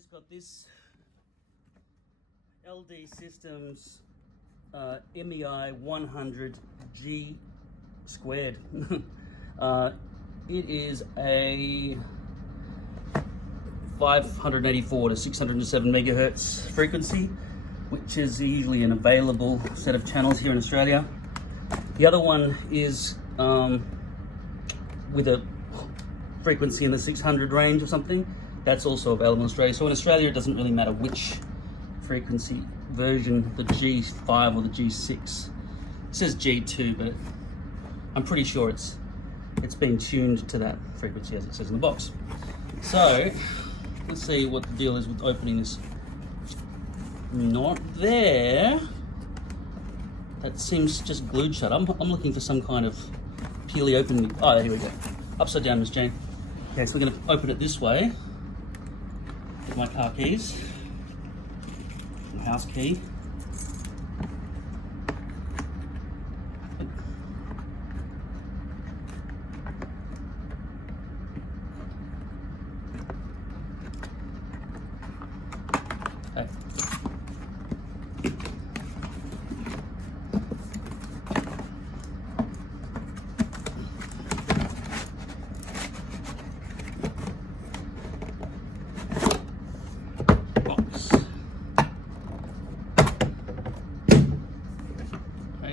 just got this LD Systems MEI100G2. It is a 584 to 607 megahertz frequency, which is usually an available set of channels here in Australia. The other one is with a frequency in the 600 range or something. That's also available in Australia. So in Australia, it doesn't really matter which frequency version, the G5 or the G6. It says G2, but I'm pretty sure it's been tuned to that frequency as it says in the box. So let's see what the deal is with opening this. Not there. That seems just glued shut. I'm looking for some kind of peely open. Oh, here we go. Upside down, Miss Jane. Okay, so we're going to open it this way. Get my car keys, my house key. Okay.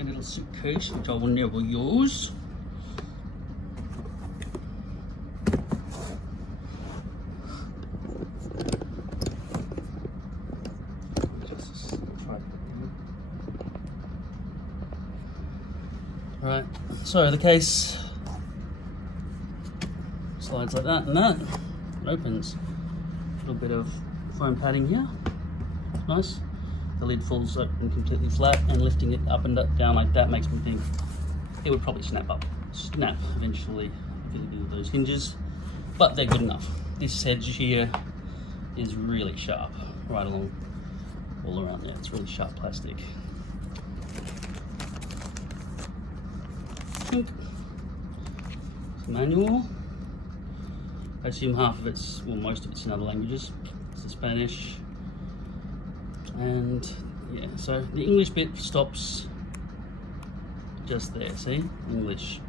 Little suitcase which I will never use. Right, so the case slides like that and that. It opens. A little bit of foam padding here. Nice. The lid falls open completely flat, and lifting it up and down like that makes me think it would probably snap eventually if you do those hinges, but they're good enough. This edge here is really sharp, right along all around there. It's really sharp plastic. It's a manual. I assume half of it's, well, most of it's in other languages. It's in Spanish. And yeah, so the English bit stops just there, see? English.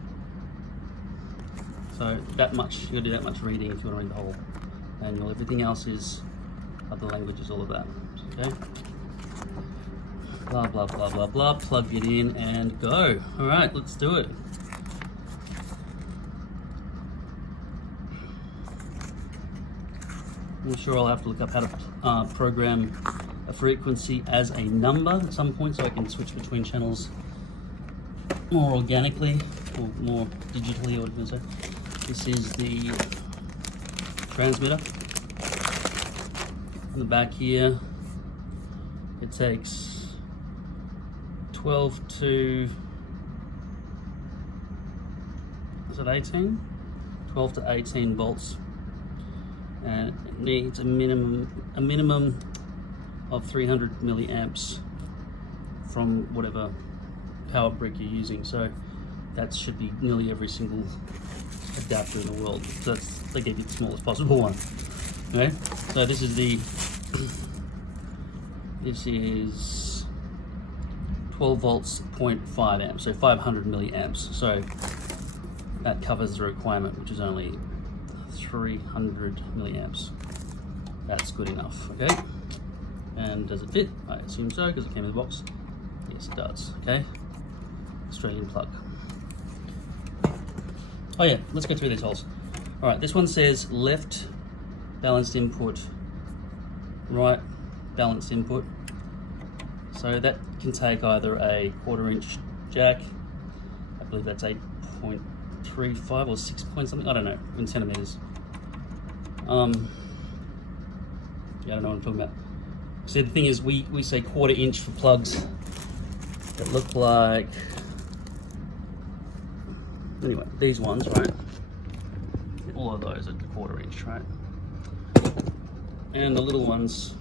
So that much, you gotta do that much reading if you want to read the whole manual. Everything else is other languages, all of that, okay? Blah, blah, blah, blah, blah. Plug it in and go. All right, let's do it. I'm sure I'll have to look up how to program a frequency as a number at some point, so I can switch between channels more organically or more digitally, or what I'm gonna say. This is the transmitter. On the back here, it takes 12 to, is it 18? 12 to 18 volts. And it needs a minimum of 300 milliamps from whatever power brick you're using. So that should be nearly every single adapter in the world. So they give you the smallest possible one. Okay, so this is 12 volts, 0.5 amps, so 500 milliamps. So that covers the requirement, which is only 300 milliamps. That's good enough, okay? And does it fit? I assume so, because it came in the box. Yes, it does, okay? Australian plug. Oh yeah, let's go through these holes. All right, this one says left balanced input, right balanced input. So that can take either a 1/4 inch jack, I believe that's 8.35 or 6 point something, I don't know, in centimeters. Yeah, I don't know what I'm talking about. So the thing is, we say 1/4 inch for plugs that look like, anyway, these ones, right? All of those are 1/4 inch, right? And the little ones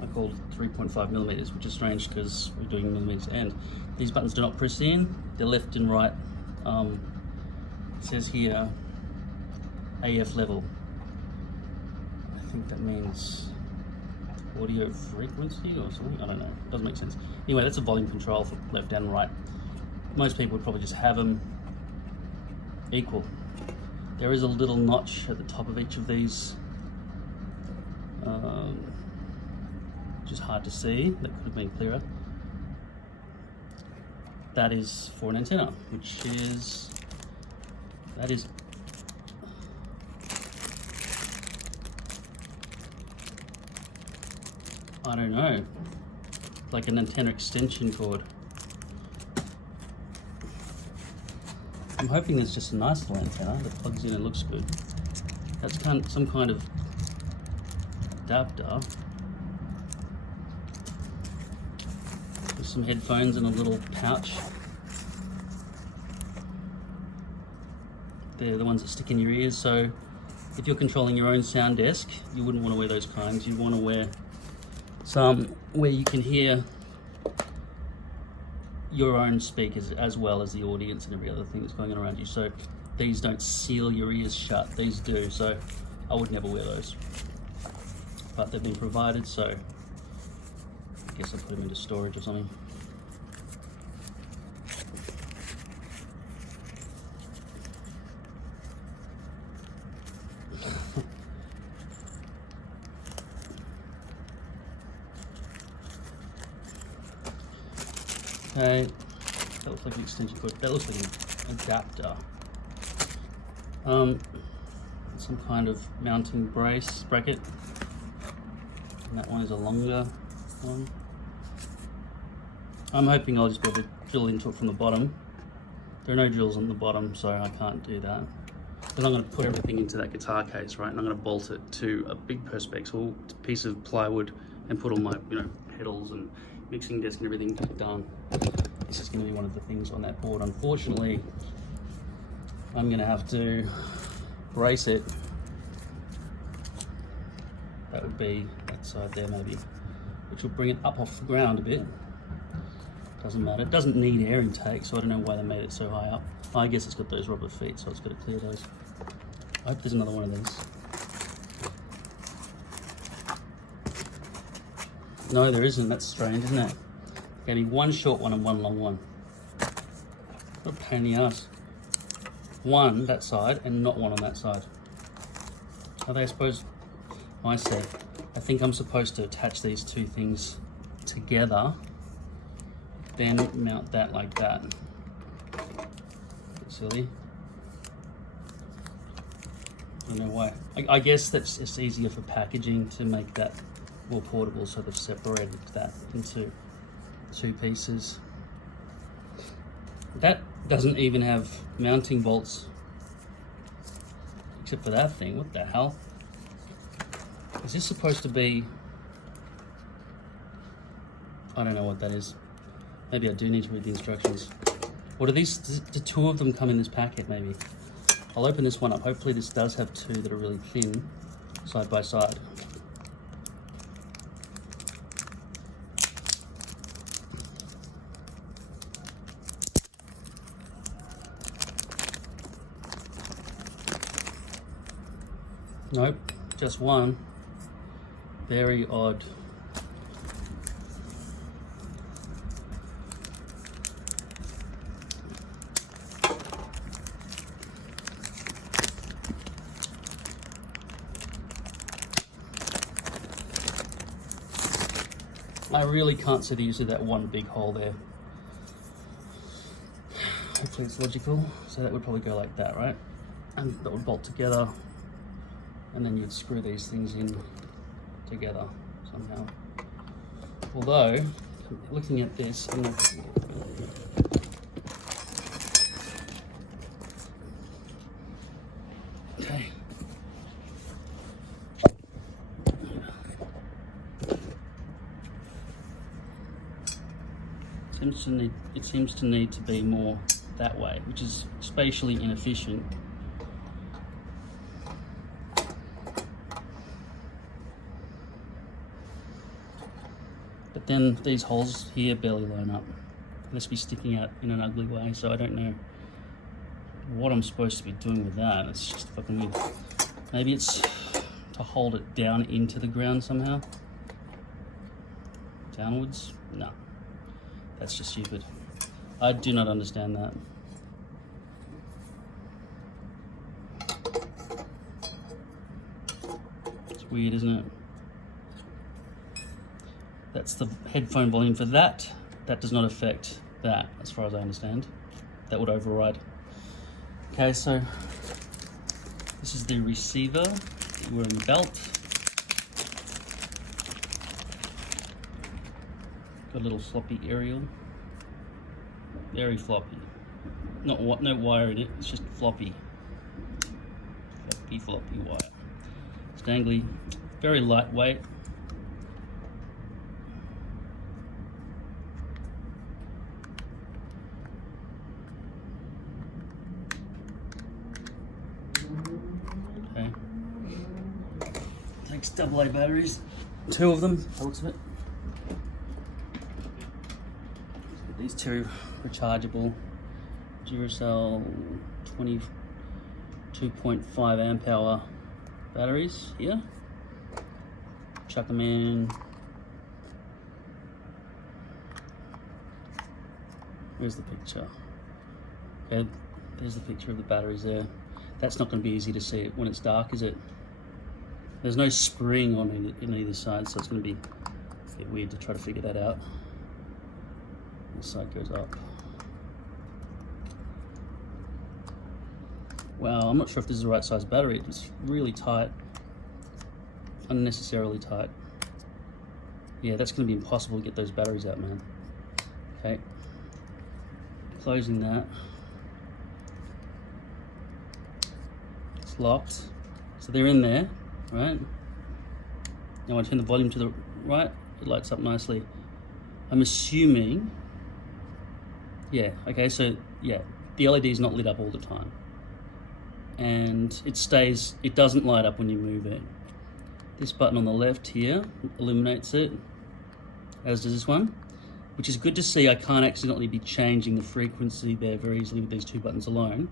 are called 3.5 millimeters, which is strange because we're doing millimeters. And these buttons do not press in; they're left and right. It says here AF level. I think that means audio frequency or something. I don't know. It doesn't make sense. Anyway, that's a volume control for left and right. Most people would probably just have them equal. There is a little notch at the top of each of these, which is hard to see. That could have been clearer. That is for an antenna, that is I don't know, like an antenna extension cord. I'm hoping it's just a nice little antenna that plugs in and looks good. That's some kind of adapter. With some headphones and a little pouch. They're the ones that stick in your ears, so if you're controlling your own sound desk, you wouldn't want to wear those kinds. You'd want to wear some where you can hear your own speakers as well as the audience and every other thing that's going on around you. So these don't seal your ears shut, these do, so I would never wear those. But they've been provided, so I guess I'll put them into storage or something. Okay, that looks like an extension cord. That looks like an adapter. Some kind of mounting bracket. And that one is a longer one. I'm hoping I'll just be able to drill into it from the bottom. There are no drills on the bottom, so I can't do that. But I'm going to put everything into that guitar case, right? And I'm going to bolt it to a big perspex or piece of plywood and put all my, pedals and mixing desk and everything done. This is going to be one of the things on that board. Unfortunately, I'm going to have to brace it. That would be that side there maybe, which will bring it up off the ground a bit. Doesn't matter. It doesn't need air intake, so I don't know why they made it so high up. I guess it's got those rubber feet, so it's got to clear those. I hope there's another one of these. No, there isn't. That's strange, isn't it? Gave me one short one and one long one. What a pain in the ass. One that side and not one on that side. Are they supposed? I think I'm supposed to attach these two things together, then mount that like that. Silly. I don't know why. I guess that's just easier for packaging to make that more portable, so they've separated that into two pieces. That doesn't even have mounting bolts, except for that thing. What the hell? Is this supposed to be? I don't know what that is. Maybe I do need to read the instructions. What are these? Do two of them come in this packet, maybe? I'll open this one up. Hopefully this does have two that are really thin, side by side. Nope, just one. Very odd. I really can't see the use of that one big hole there. Hopefully it's logical. So that would probably go like that, right? And that would bolt together. And then you'd screw these things in together somehow. Although, looking at this, okay. It seems to need to be more that way, which is spatially inefficient. But then these holes here barely line up. They must be sticking out in an ugly way, so I don't know what I'm supposed to be doing with that. It's just fucking weird. Maybe it's to hold it down into the ground somehow. Downwards? No. That's just stupid. I do not understand that. It's weird, isn't it? That's the headphone volume for that. That does not affect that, as far as I understand. That would override. Okay, so this is the receiver. We're in the belt. Got a little floppy aerial. Very floppy. No wire in it, it's just floppy. Floppy wire. It's dangly, very lightweight. Okay. Takes AA batteries. 2 of them, by the looks of it. These 2 rechargeable Duracell 22.5 amp hour batteries here. Chuck them in. Where's the picture? Okay, there's the picture of the batteries there. That's not going to be easy to see it when it's dark, is it? There's no spring on either side, so it's going to be a bit weird to try to figure that out. This side goes up. Wow, I'm not sure if this is the right size battery. It's really tight, unnecessarily tight. Yeah, that's going to be impossible to get those batteries out, man. Okay, closing that. It's locked, so they're in there, right? Now I turn the volume to the right, it lights up nicely. I'm assuming, yeah, okay, so yeah, the LED is not lit up all the time. And it doesn't light up when you move it. This button on the left here illuminates it, as does this one, which is good to see. I can't accidentally be changing the frequency there very easily with these 2 buttons alone.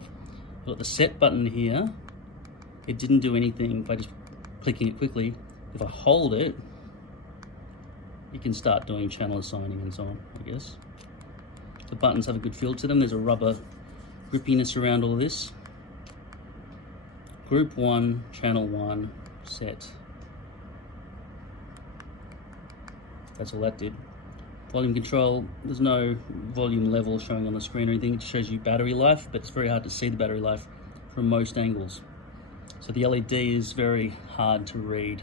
But the set button here, it didn't do anything by just clicking it quickly. If I hold it, you can start doing channel assigning and so on, I guess. The buttons have a good feel to them. There's a rubber grippiness around all this. Group 1, channel 1, set. That's all that did. Volume control, there's no volume level showing on the screen or anything. It shows you battery life, but it's very hard to see the battery life from most angles. So the LED is very hard to read.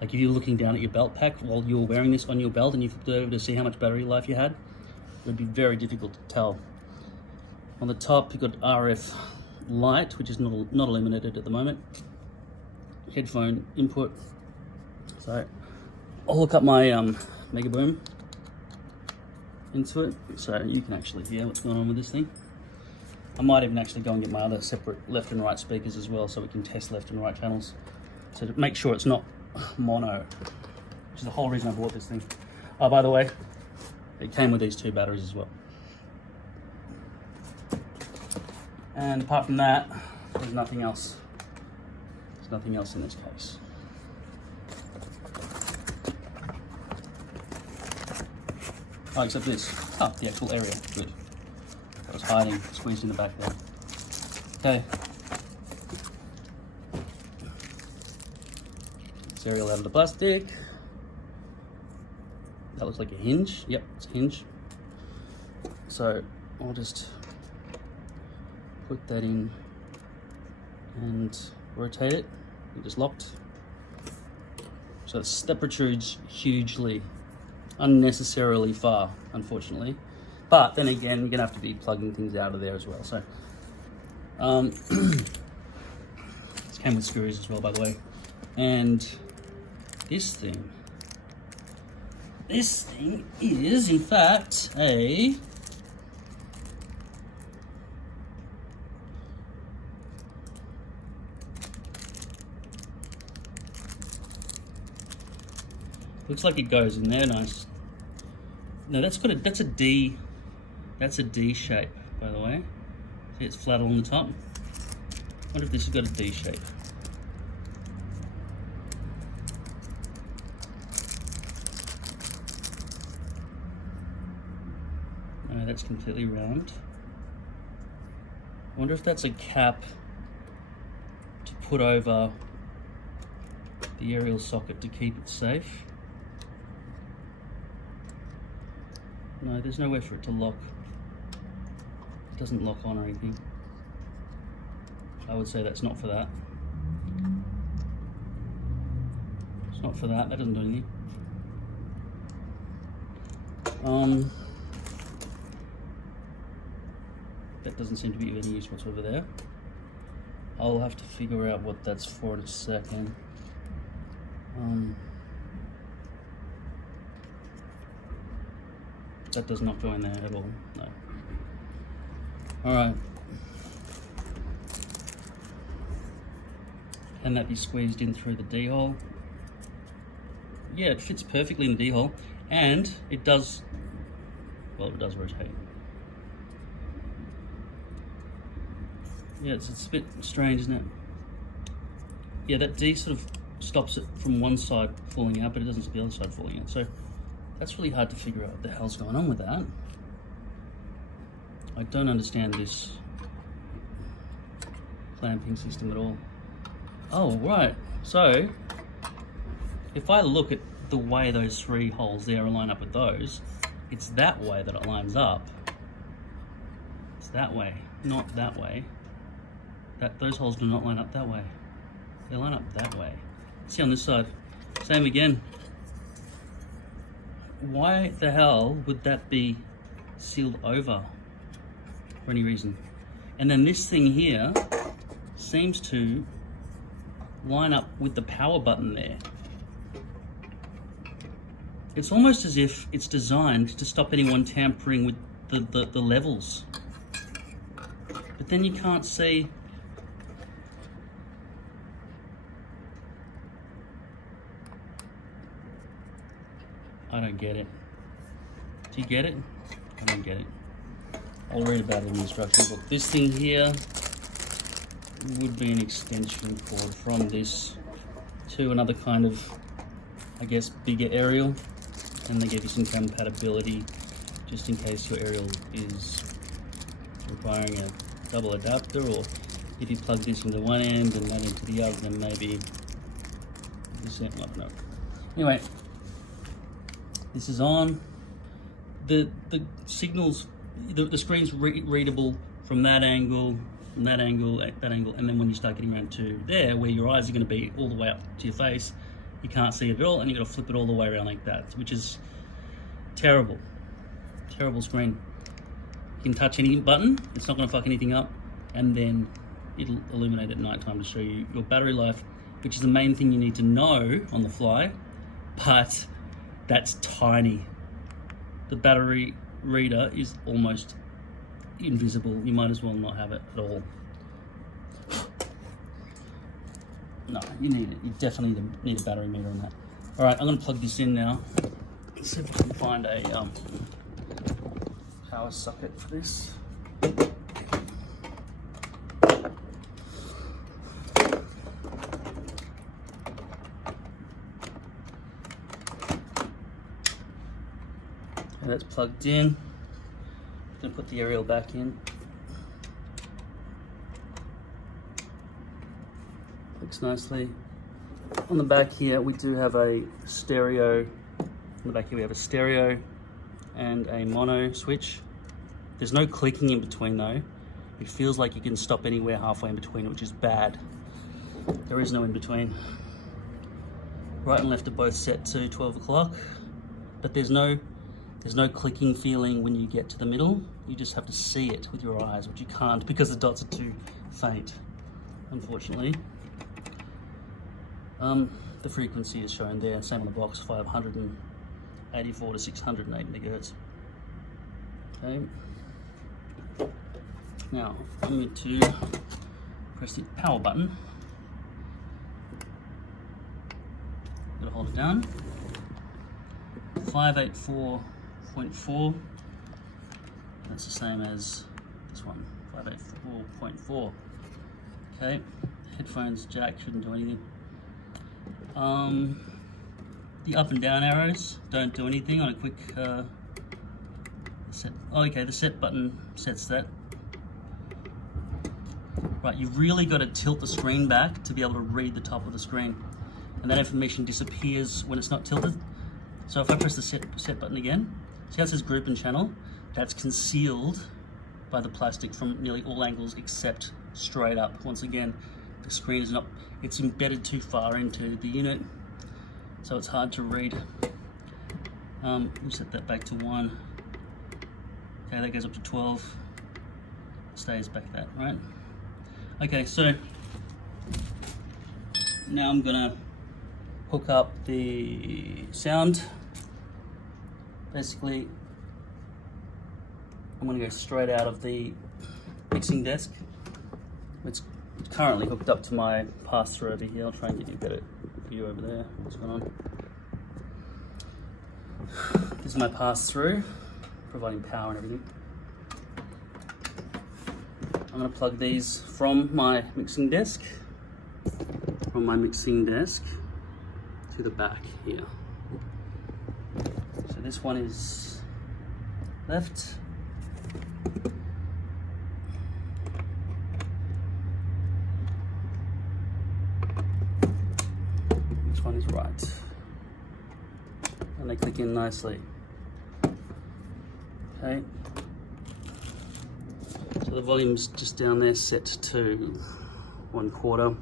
Like if you're looking down at your belt pack while you're wearing this on your belt and you flipped it over to see how much battery life you had, it would be very difficult to tell. On the top, you've got RF light, which is not illuminated at the moment. Headphone input. So I'll hook up my Mega Boom into it so you can actually hear what's going on with this thing. I might even actually go and get my other separate left and right speakers as well so we can test left and right channels. So to make sure it's not mono, which is the whole reason I bought this thing. Oh, by the way, it came with these 2 batteries as well. And apart from that, there's nothing else. There's nothing else in this case. Oh, except this. Oh, the actual area. Good. That was hiding, squeezed in the back there. Okay. Serial out of the plastic. That looks like a hinge. Yep, it's a hinge. So I'll just put that in and rotate it. It just locked. So that protrudes hugely, unnecessarily far, unfortunately. But then again, you're gonna have to be plugging things out of there as well. So this came with screws as well, by the way. And this thing is in fact a looks like it goes in there nice. No, that's a D shape, by the way. See, it's flat along the top. I wonder if this has got a D shape. that's completely round. I wonder if that's a cap to put over the aerial socket to keep it safe. No, there's nowhere for it to lock. It doesn't lock on or anything. I would say that's not for that. It's not for that, that doesn't do anything. That doesn't seem to be of any use whatsoever there. I'll have to figure out what that's for in a second. That does not go in there at all, no. Alright. Can that be squeezed in through the D-hole? Yeah, it fits perfectly in the D-hole, and it does, well, it does rotate. Yeah, it's a bit strange, isn't it? Yeah, that D sort of stops it from one side falling out, but it doesn't stop the other side falling out. So that's really hard to figure out what the hell's going on with that. I don't understand this clamping system at all. Oh, right. So if I look at the way those three holes there line up with those, it's that way that it lines up. It's that way, not that way. Those holes do not line up that way. They line up that way. See on this side, same again. Why the hell would that be sealed over for any reason? And then this thing here seems to line up with the power button there. It's almost as if it's designed to stop anyone tampering with the levels. But then you can't see. I don't get it. Do you get it? I don't get it. I'll read about it in the instruction book. This thing here would be an extension cord from this to another kind of, I guess, bigger aerial. And they give you some compatibility just in case your aerial is requiring a double adapter, or if you plug this into one end and that into the other, then maybe this end, no. Anyway, this is on. The signals, the screen's readable from that angle, at that angle, and then when you start getting around to there, where your eyes are going to be all the way up to your face, you can't see it at all, and you've got to flip it all the way around like that, which is terrible. Terrible screen. You can touch any button, it's not going to fuck anything up, and then it'll illuminate at night time to show you your battery life, which is the main thing you need to know on the fly, but that's tiny. The battery reader is almost invisible. You might as well not have it at all. No, you need it. You definitely need a battery meter on that. All right, I'm going to plug this in now. Let's see if I can find a power socket for this. And that's plugged in. I'm going to put the aerial back in. Looks nicely. On the back here, we do have a stereo. On the back here, we have a stereo and a mono switch. There's no clicking in between though. It feels like you can stop anywhere halfway in between, which is bad. There is no in between. Right and left are both set to 12 o'clock, but there's no clicking feeling when you get to the middle. You just have to see it with your eyes, which you can't because the dots are too faint, unfortunately. The frequency is shown there, same on the box, 584 to 608 megahertz. Okay. Now, I'm going to press the power button. I'm going to hold it down. 584.4. That's the same as this one, 584.4. Okay, headphones jack shouldn't do anything. The up and down arrows don't do anything on a quick Set. Oh, okay, the set button sets that. Right, you've really got to tilt the screen back to be able to read the top of the screen. And that information disappears when it's not tilted. So if I press the set button again, see how it says group and channel? That's concealed by the plastic from nearly all angles except straight up. Once again, the screen is not, it's embedded too far into the unit, so it's hard to read. We'll set that back to 1. Okay, that goes up to 12. Stays back that, right? Okay, so now I'm gonna hook up the sound. Basically, I'm gonna go straight out of the mixing desk. It's currently hooked up to my pass-through over here. I'll try and give you a better view over there. What's going on? This is my pass-through, providing power and everything. I'm going to plug these from my mixing desk to the back here. So this one is left. This one is right. And they click in nicely. Okay. So the volume's just down there set to 1/4.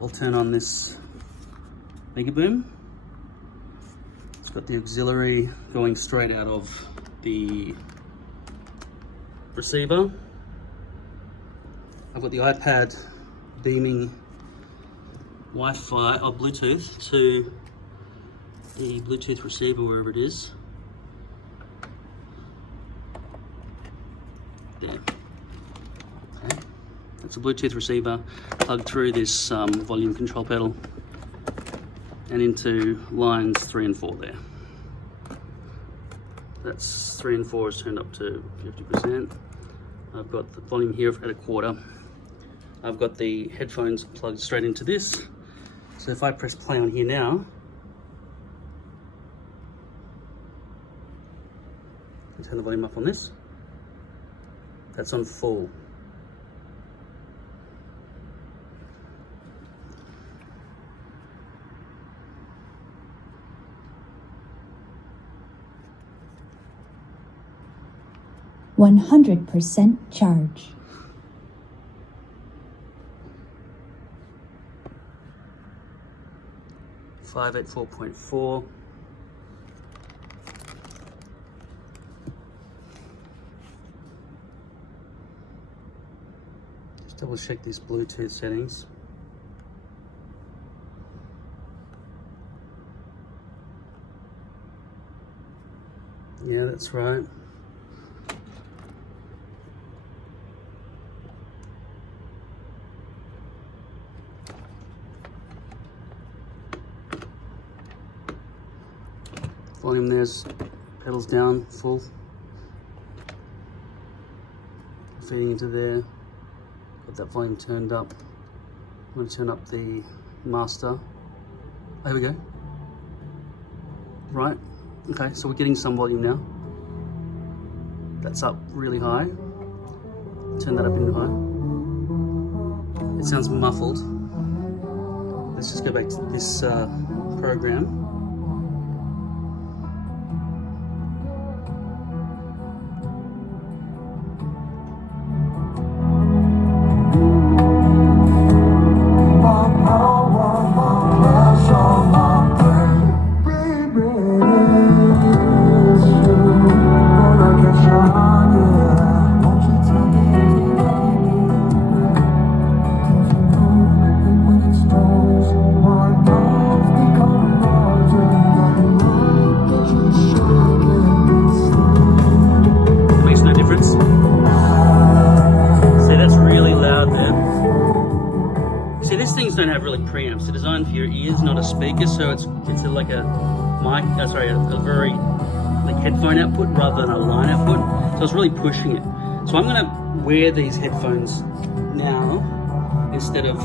I'll turn on this Mega Boom. It's got the auxiliary going straight out of the receiver. I've got the iPad beaming Wi-Fi or Bluetooth to the Bluetooth receiver wherever it is. There. Okay. That's a Bluetooth receiver plugged through this volume control pedal and into lines 3 and 4 there. That's 3 and 4 is turned up to 50%. I've got the volume here at 1/4. I've got the headphones plugged straight into this. So if I press play on here now, and turn the volume up on this, that's on full. %100% charge. .4. Just double check these Bluetooth settings. Yeah, that's right. Volume there's pedals down, full. Feeding into there. Got that volume turned up. I'm going to turn up the master. There we go. Right. Okay, so we're getting some volume now. That's up really high. Turn that up into high. It sounds muffled. Let's just go back to this program. Don't have really preamps. They're designed for your ears, not a speaker, so it's like a mic. A very like headphone output rather than a line output. So it's really pushing it. So I'm going to wear these headphones now instead of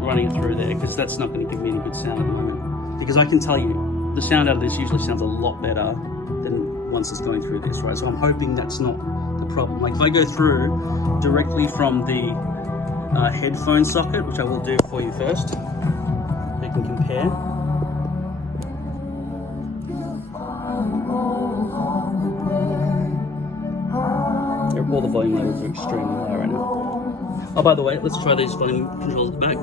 running it through there, because that's not going to give me any good sound at the moment. Because I can tell you, the sound out of this usually sounds a lot better than once it's going through this, right? So I'm hoping that's not the problem. Like if I go through directly from the headphone socket, which I will do for you first, you can compare. All the volume levels are extremely high right now. Oh, by the way, let's try these volume controls at the back.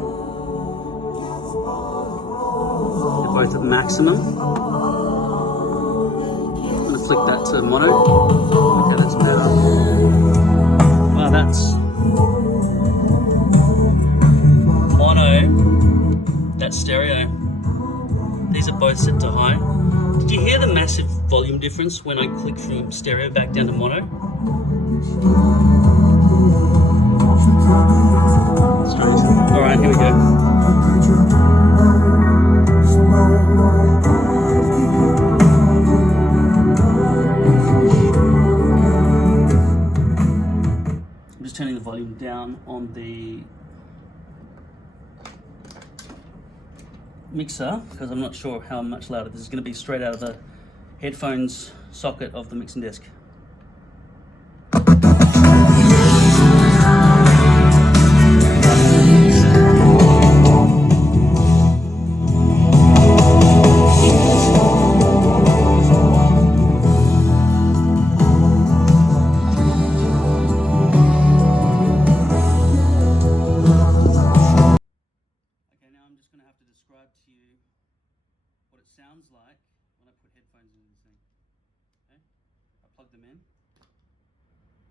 They're both at maximum. I'm going to flick that to mono. Okay, that's better. Wow, that's mono. That's stereo. These are both set to high. Did you hear the massive volume difference when I click from stereo back down to mono? Strange. Alright, here we go. I'm just turning the volume down on the mixer because I'm not sure how much louder. This is going to be straight out of the headphones socket of the mixing desk. Sounds like when I put headphones in this thing. Okay, I plug them in,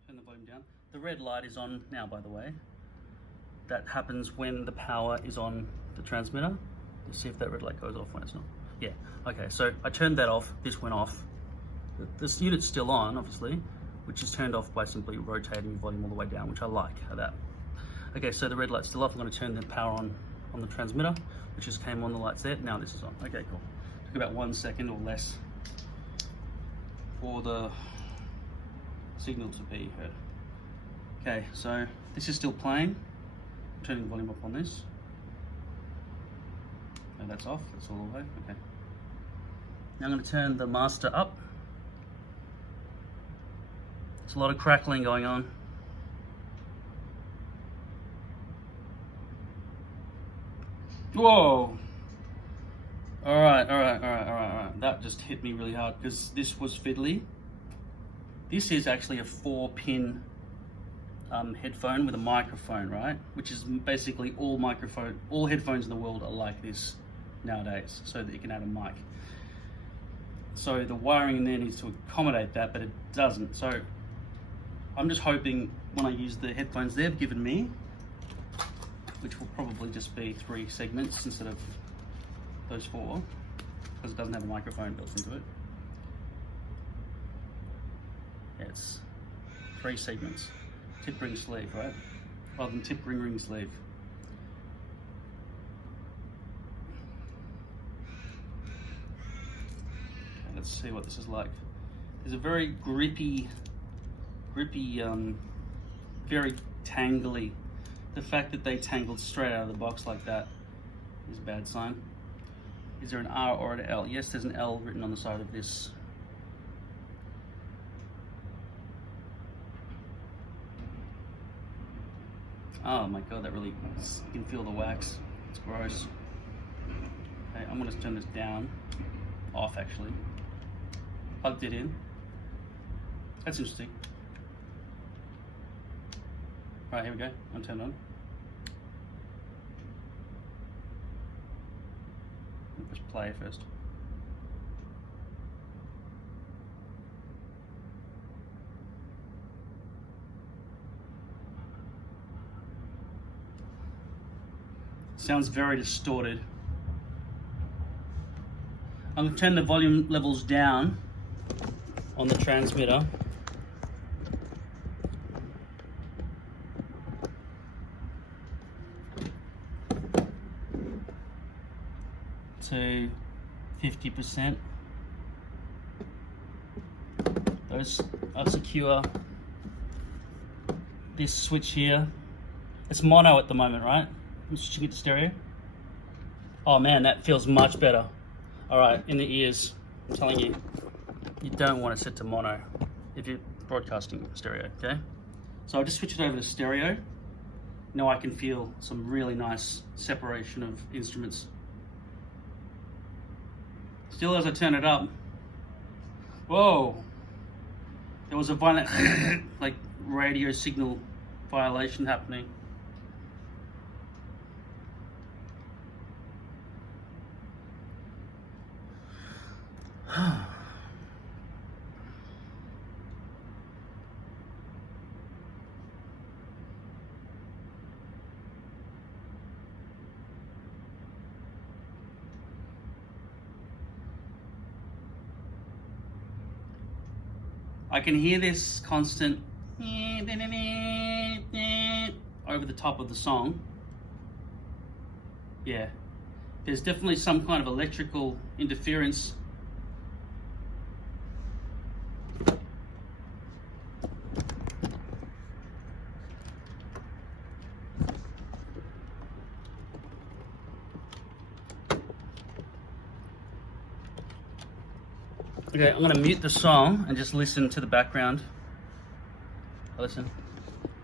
turn the volume down. The red light is on now, by the way. That happens when the power is on the transmitter. Let's see if that red light goes off when it's not. Yeah, okay, so I turned that off, this went off. This unit's still on, obviously, which is turned off by simply rotating the volume all the way down, which I like that. Okay, so the red light's still off. I'm going to turn the power on the transmitter, which just came on, the lights there. Now this is on. Okay, cool. Took about 1 second or less for the signal to be heard. Okay, so this is still playing. I'm turning the volume up on this. No, that's off. That's all the way. Okay. Now I'm going to turn the master up. There's a lot of crackling going on. Whoa! Alright. That just hit me really hard because this was fiddly. This is actually a 4-pin headphone with a microphone, right? Which is basically all headphones in the world are like this nowadays, so that you can add a mic. So the wiring in there needs to accommodate that, but it doesn't. So I'm just hoping when I use the headphones they've given me, which will probably just be 3 segments instead of those 4, because it doesn't have a microphone built into it. Yeah, it's 3 segments. Tip ring sleeve, right? Rather than tip ring sleeve. Okay, let's see what this is like. There's a very grippy, very tangly. The fact that they tangled straight out of the box like that is a bad sign. Is there an R or an L? Yes, there's an L written on the side of this. Oh my god, that really, you can feel the wax. It's gross. Okay, I'm gonna turn this down, off actually. Plugged it in. That's interesting. Right, here we go. I'm turned on. Let's play first. Sounds very distorted. I'm going to turn the volume levels down on the transmitter. To 50%. Those are secure. This switch here, it's mono at the moment, right? I'm switching it to stereo. Oh man, that feels much better. All right, in the ears, I'm telling you. you don't want to set to mono if you're broadcasting stereo, okay? So I'll just switch it over to stereo. Now I can feel some really nice separation of instruments. Still, as I turn it up, whoa, there was a violent like radio signal violation happening. I can hear this constant over the top of the song. Yeah, there's definitely some kind of electrical interference. Okay, I'm going to mute the song and just listen to the background. Listen.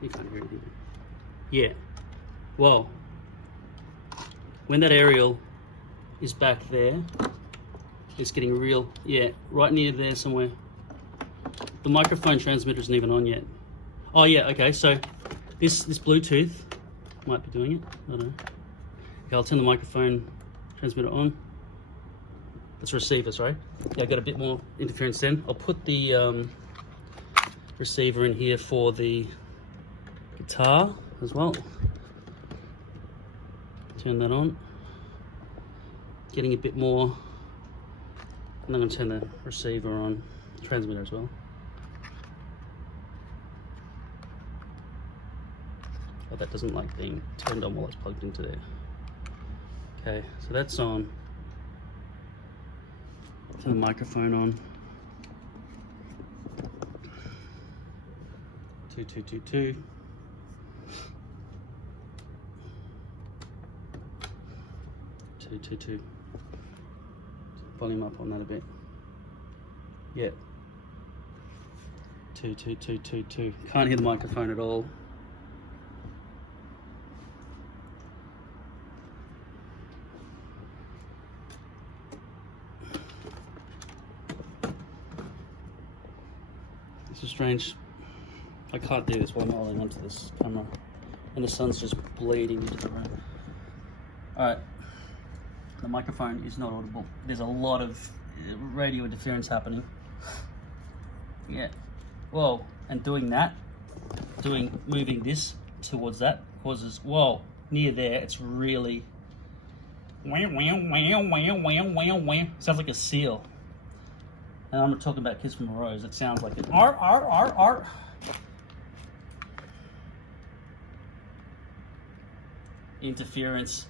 You can't hear anything. Yeah. Whoa. When that aerial is back there, it's getting real. Yeah, right near there somewhere. The microphone transmitter isn't even on yet. Oh yeah, okay, so this Bluetooth might be doing it. I don't know. Okay, I'll turn the microphone transmitter on. Let's receiver, sorry. Yeah, I got a bit more interference then. I'll put the receiver in here for the guitar as well. Turn that on. Getting a bit more. And I'm going to turn the receiver on, transmitter as well. Oh, that doesn't like being turned on while it's plugged into there. Okay, so that's on. Turn the microphone on. 2222. Two. Volume up on that a bit. Yeah. 2222. Can't hear the microphone at all. This is strange. I can't do this while I'm holding onto this camera, and the sun's just bleeding into the room. Alright, the microphone is not audible. There's a lot of radio interference happening. Yeah, whoa, and doing that, moving this towards that causes, whoa, near there, it's really, sounds like a seal. And I'm not talking about Kiss from a Rose, it sounds like an R. Interference.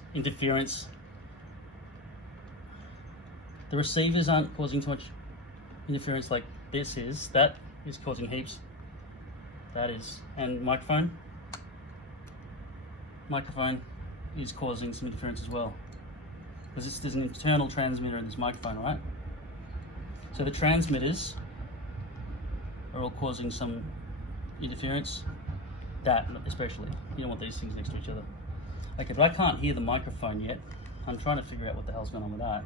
The receivers aren't causing too much interference like this is. That is causing heaps. That is. And microphone is causing some interference as well. Because there's an internal transmitter in this microphone, right? So the transmitters are all causing some interference. That especially. You don't want these things next to each other. Okay, but I can't hear the microphone yet. I'm trying to figure out what the hell's going on with that.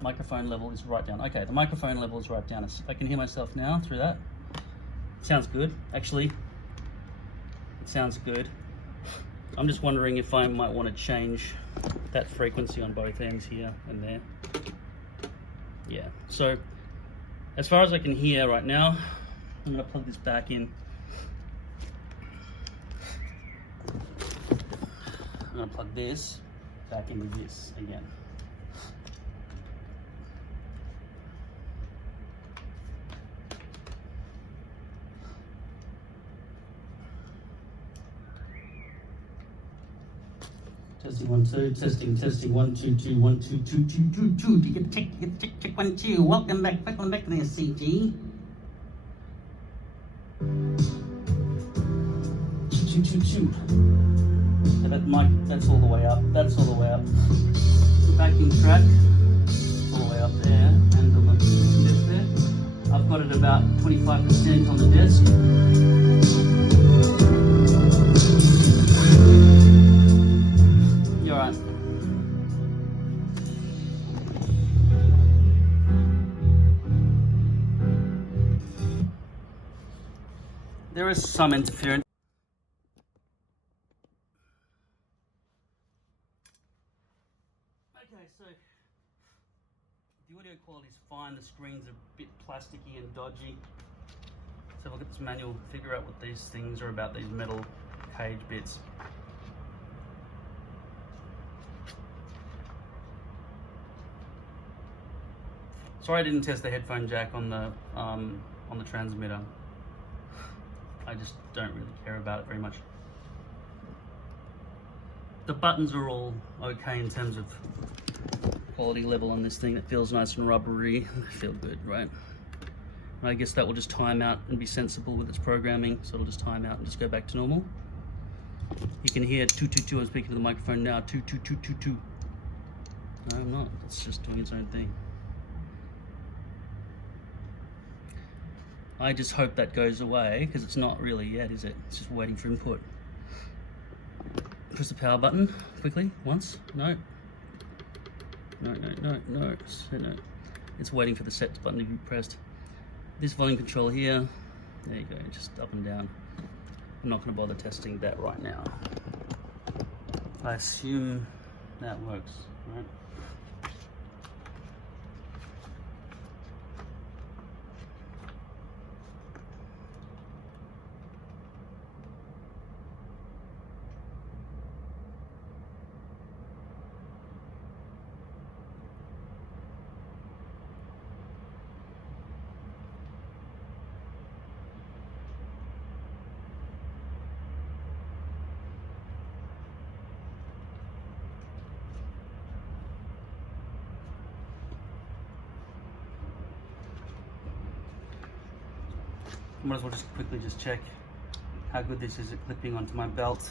Microphone level is right down. Okay, the microphone level is right down. I can hear myself now through that. It sounds good. Actually, it sounds good. I'm just wondering if I might want to change that frequency on both ends here and there. Yeah, so as far as I can hear right now, I'm going to plug this back in. I'm going to plug this back into this again. Testing 1 2, testing 1 2 2 1 2 2 2 2 2. You get check 1 2. Welcome back to the CG. 2 2 2. So that mic, that's all the way up. That's all the way up. The backing track, all the way up there, and on the left there. about 25% on the desk. You're right. There is some interference. Okay, so the audio quality is fine. The screen's a bit plasticky and dodgy. Let's have a look at this manual, figure out what these things are about, these metal cage bits. Sorry I didn't test the headphone jack on the transmitter. I just don't really care about it very much. The buttons are all okay in terms of quality level on this thing. It feels nice and rubbery. They feel good, right? And I guess that will just time out and be sensible with its programming, so it'll just time out and just go back to normal. You can hear 222. I'm speaking to the microphone now. 22222. No, I'm not. It's just doing its own thing. I just hope that goes away, because it's not really yet, is it? It's just waiting for input. Press the power button quickly, once. No. No. So no. It's waiting for the set button to be pressed. This volume control here, there you go, just up and down. I'm not going to bother testing that right now. I assume that works, right? I might as well just quickly just check how good this is at clipping onto my belt.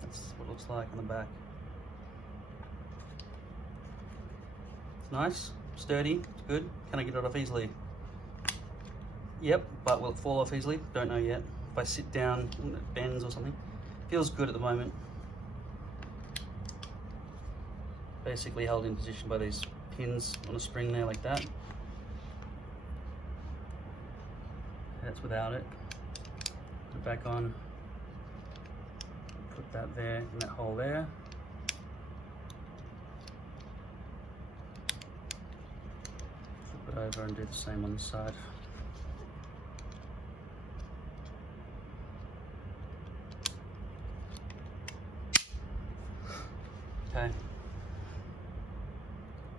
That's what it looks like on the back. It's nice, sturdy, it's good. Can I get it off easily? Yep, but will it fall off easily? Don't know yet. If I sit down, it bends or something. Feels good at the moment. Basically held in position by these pins on a spring there like that. That's without it. Put it back on. Put that there in that hole there. Flip it over and do the same on this side. Okay.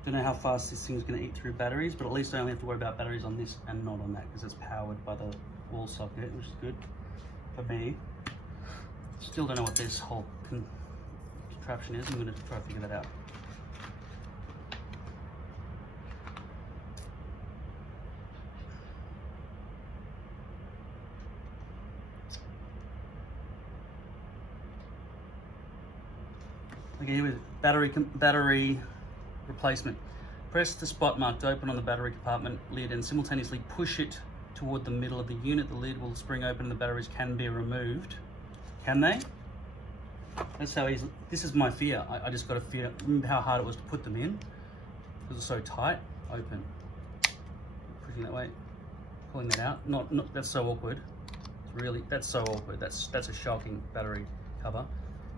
Don't know how fast this thing's going to eat through batteries, but at least I only have to worry about batteries on this and not on that, because it's powered by the wall socket, which is good for me. Still don't know what this whole contraption is. I'm going to try to figure that out. Okay, here with battery replacement. Press the spot mark to open on the battery compartment lid and simultaneously push it toward the middle of the unit. The lid will spring open and the batteries can be removed. Can they? That's how easy. This is my fear. I just got to fear how hard it was to put them in because it's so tight. Open. Pushing that way. Pulling that out. Not. That's so awkward. It's really. That's so awkward. That's a shocking battery cover.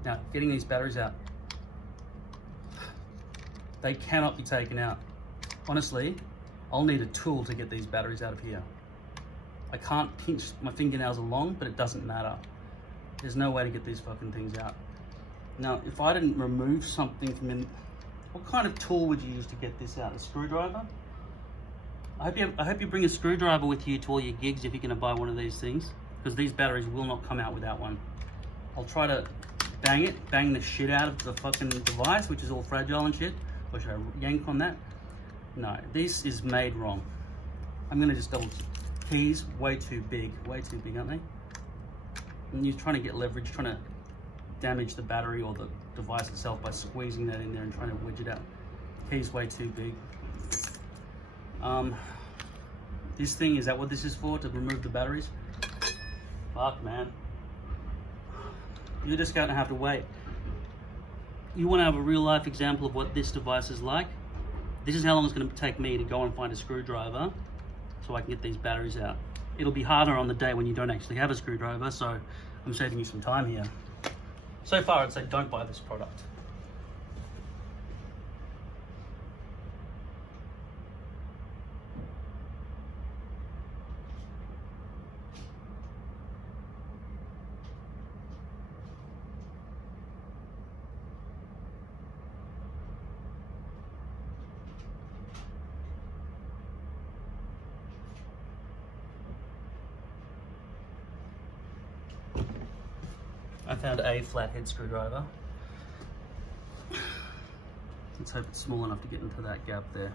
Now getting these batteries out. They cannot be taken out. Honestly, I'll need a tool to get these batteries out of here. I can't pinch, my fingernails are long, but it doesn't matter. There's no way to get these fucking things out. Now, if I didn't remove something from in, what kind of tool would you use to get this out? A screwdriver? I hope you bring a screwdriver with you to all your gigs if you're gonna buy one of these things, because these batteries will not come out without one. I'll try to bang the shit out of the fucking device, which is all fragile and shit. Or should I yank on that? No, this is made wrong. I'm gonna just double keys, way too big, aren't they? And you're trying to get leverage, trying to damage the battery or the device itself by squeezing that in there and trying to wedge it out. Key's way too big. This thing, is that what this is for? To remove the batteries? Fuck, man. You're just going to have to wait. You want to have a real life example of what this device is like? This is how long it's going to take me to go and find a screwdriver so I can get these batteries out. It'll be harder on the day when you don't actually have a screwdriver, so I'm saving you some time here. So far, I'd say don't buy this product. I found a flathead screwdriver. Let's hope it's small enough to get into that gap there.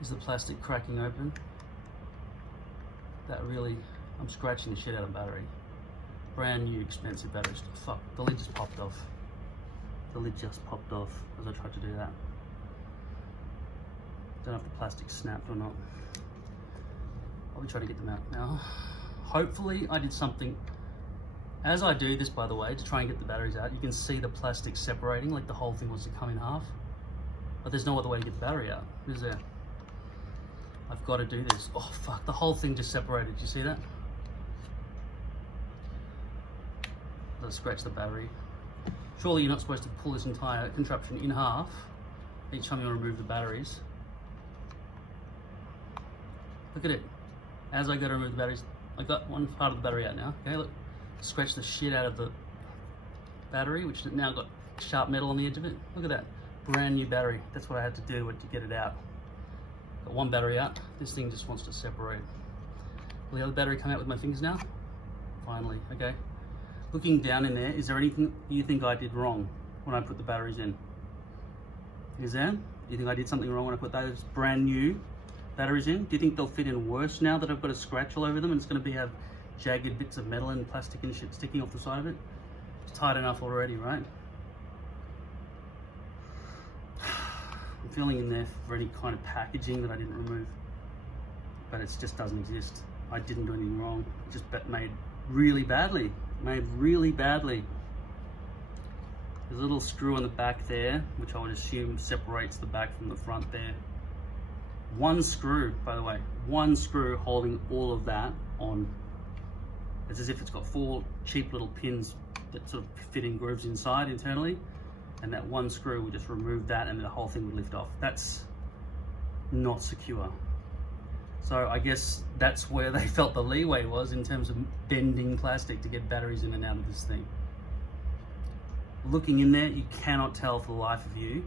Is the plastic cracking open? That really, I'm scratching the shit out of the battery. Brand new expensive batteries. Fuck, the lid just popped off. The lid just popped off as I tried to do that. Don't know if the plastic snapped or not. I'll be trying to get them out now. Hopefully I did something. As I do this, by the way, to try and get the batteries out, you can see the plastic separating, like the whole thing wants to come in half. But there's no other way to get the battery out, is there? I've got to do this. Oh fuck, the whole thing just separated. Did you see that? Let's scratch the battery. Surely you're not supposed to pull this entire contraption in half each time you want to remove the batteries. Look at it. As I go to remove the batteries, I got one part of the battery out now. Okay, look, scratch the shit out of the battery, which has now got sharp metal on the edge of it. Look at that, brand new battery. That's what I had to do to get it out. Got one battery out. This thing just wants to separate. Will the other battery come out with my fingers now? Finally, okay. Looking down in there, is there anything you think I did wrong when I put the batteries in? Is there? Do you think I did something wrong when I put those brand new batteries in? Do you think they'll fit in worse now that I've got a scratch all over them and it's going to have jagged bits of metal and plastic and shit sticking off the side of it? It's tight enough already, right? I'm feeling in there for any kind of packaging that I didn't remove, but it just doesn't exist. I didn't do anything wrong. It just made really badly. Made really badly. There's a little screw on the back there, which I would assume separates the back from the front there. One screw, by the way, one screw holding all of that on. It's as if it's got 4 cheap little pins that sort of fit in grooves inside internally, and that one screw would just remove that and the whole thing would lift off. That's not secure. So I guess that's where they felt the leeway was in terms of bending plastic to get batteries in and out of this thing. Looking in there, you cannot tell for the life of you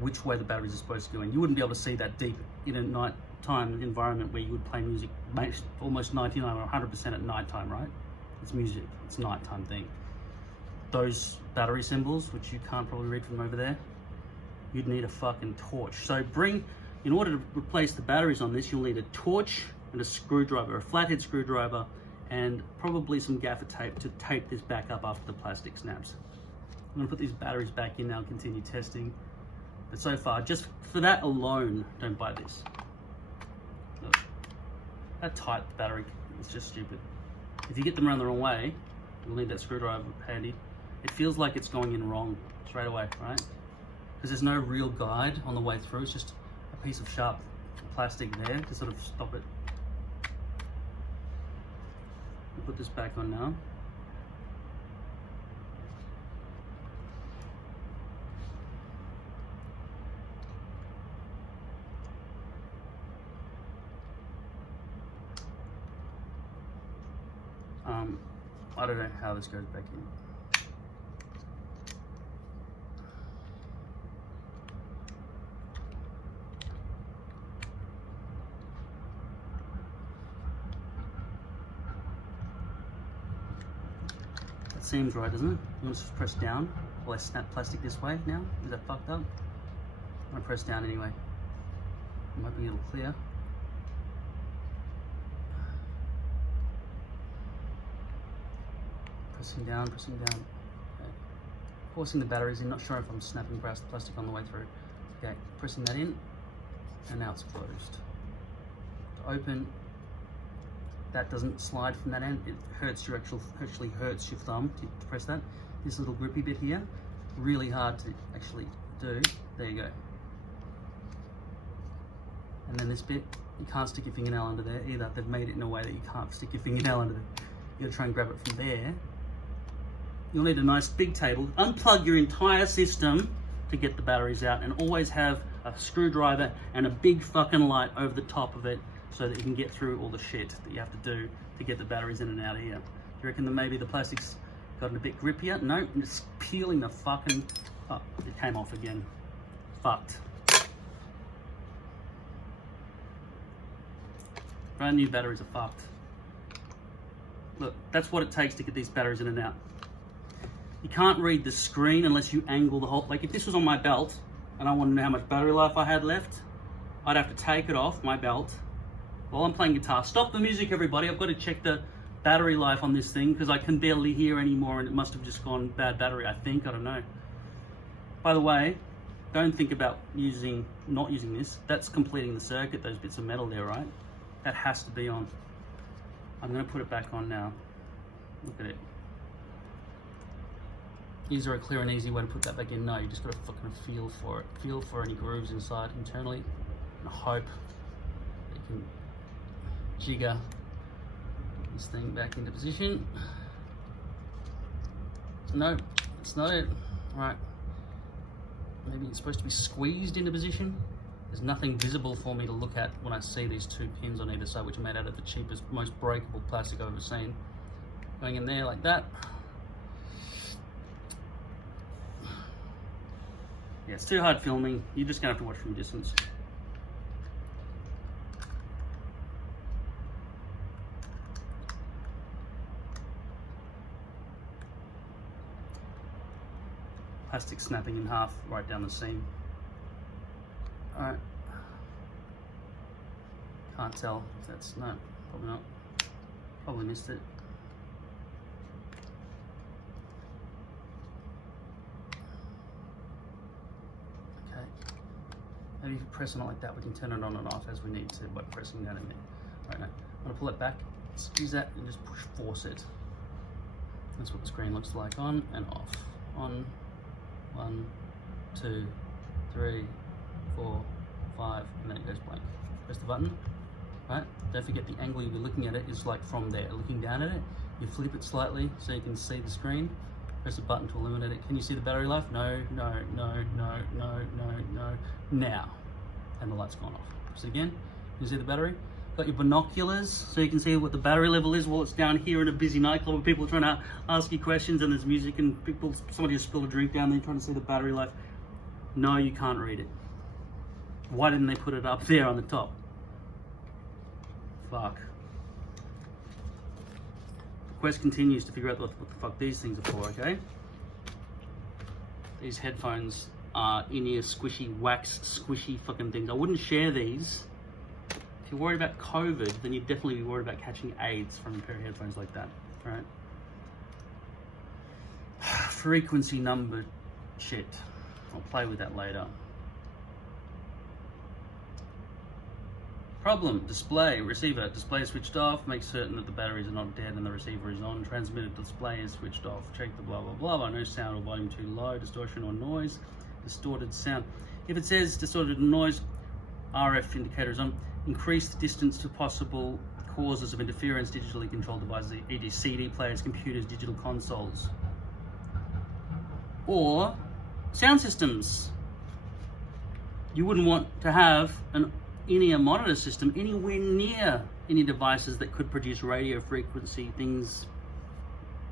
which way the batteries are supposed to go in. You wouldn't be able to see that deep in a nighttime environment where you would play music almost 99 or 100% at nighttime, right? It's music, it's a nighttime thing. Those battery symbols, which you can't probably read from over there, you'd need a fucking torch. So in order to replace the batteries on this, you'll need a torch and a screwdriver, a flathead screwdriver, and probably some gaffer tape to tape this back up after the plastic snaps. I'm gonna put these batteries back in now and continue testing. But so far, just for that alone, don't buy this. Look, how tight the battery is just stupid. If you get them around the wrong way, you'll need that screwdriver handy. It feels like it's going in wrong straight away, right? Because there's no real guide on the way through. It's just a piece of sharp plastic there to sort of stop it. I'll put this back on now. I don't know how this goes back in. That seems right, doesn't it? You want to press down while I snap plastic this way now? Is that fucked up? I'm gonna press down anyway. I'm hoping it'll clear. Pressing down, pressing down. Forcing the batteries in, not sure if I'm snapping plastic on the way through. Okay, pressing that in, and now it's closed. To open, that doesn't slide from that end. It hurts your actually hurts your thumb to press that. This little grippy bit here, really hard to actually do. There you go. And then this bit, you can't stick your fingernail under there either. They've made it in a way that you can't stick your fingernail under there. You gotta try and grab it from there. You'll need a nice big table. Unplug your entire system to get the batteries out, and always have a screwdriver and a big fucking light over the top of it so that you can get through all the shit that you have to do to get the batteries in and out of here. Do you reckon that maybe the plastic's gotten a bit grippier? No, it's peeling the fucking... Oh, it came off again. Fucked. Brand new batteries are fucked. Look, that's what it takes to get these batteries in and out. You can't read the screen unless you angle the whole... Like if this was on my belt and I wanted to know how much battery life I had left, I'd have to take it off my belt while I'm playing guitar. Stop the music, everybody. I've got to check the battery life on this thing because I can barely hear anymore, and it must have just gone bad battery, I think. I don't know. By the way, don't think about not using this. That's completing the circuit, those bits of metal there, right? That has to be on. I'm going to put it back on now. Look at it. Is there a clear and easy way to put that back in? No, you just got to fucking feel for it. Feel for any grooves inside internally, and hope you can jigger this thing back into position. No, it's not it. Right. Maybe it's supposed to be squeezed into position. There's nothing visible for me to look at when I see these two pins on either side, which are made out of the cheapest, most breakable plastic I've ever seen. Going in there like that. Yeah, it's too hard filming. You're just gonna have to watch from a distance. Plastic snapping in half right down the seam. Alright. Can't tell if that's... No, probably not. Probably missed it. Okay. Maybe if you press on it like that, we can turn it on and off as we need to by pressing that in there. Right now, I'm going to pull it back, squeeze that, and just force it. That's what the screen looks like. On and off. On. 1, 2, 3, 4, 5, and then it goes blank. Press the button, right? Don't forget the angle you'll be looking at it is like from there, looking down at it. You flip it slightly so you can see the screen. Press the button to illuminate it. Can you see the battery life? No, no, no, no, no, no, no. Now, and the light's gone off. Press it again. You see the battery? Got your binoculars so you can see what the battery level is while it's down here in a busy nightclub where people are trying to ask you questions and there's music and somebody has spilled a drink down there trying to see the battery life. No, you can't read it. Why didn't they put it up there on the top? Fuck. The quest continues to figure out what the fuck these things are for, okay? These headphones are in-ear squishy, wax squishy fucking things. I wouldn't share these. If you're worried about COVID, then you'd definitely be worried about catching AIDS from a pair of headphones like that, right? Frequency number shit. I'll play with that later. Problem, display, receiver. Display is switched off. Make certain that the batteries are not dead and the receiver is on. Transmitted display is switched off. Check the blah, blah, blah. No sound or volume too low. Distortion or noise. Distorted sound. If it says distorted noise, RF indicator is on. Increase the distance to possible causes of interference, digitally controlled devices, e.g. CD players, computers, digital consoles. Or sound systems. You wouldn't want to have an in-ear monitor system anywhere near any devices that could produce radio frequency things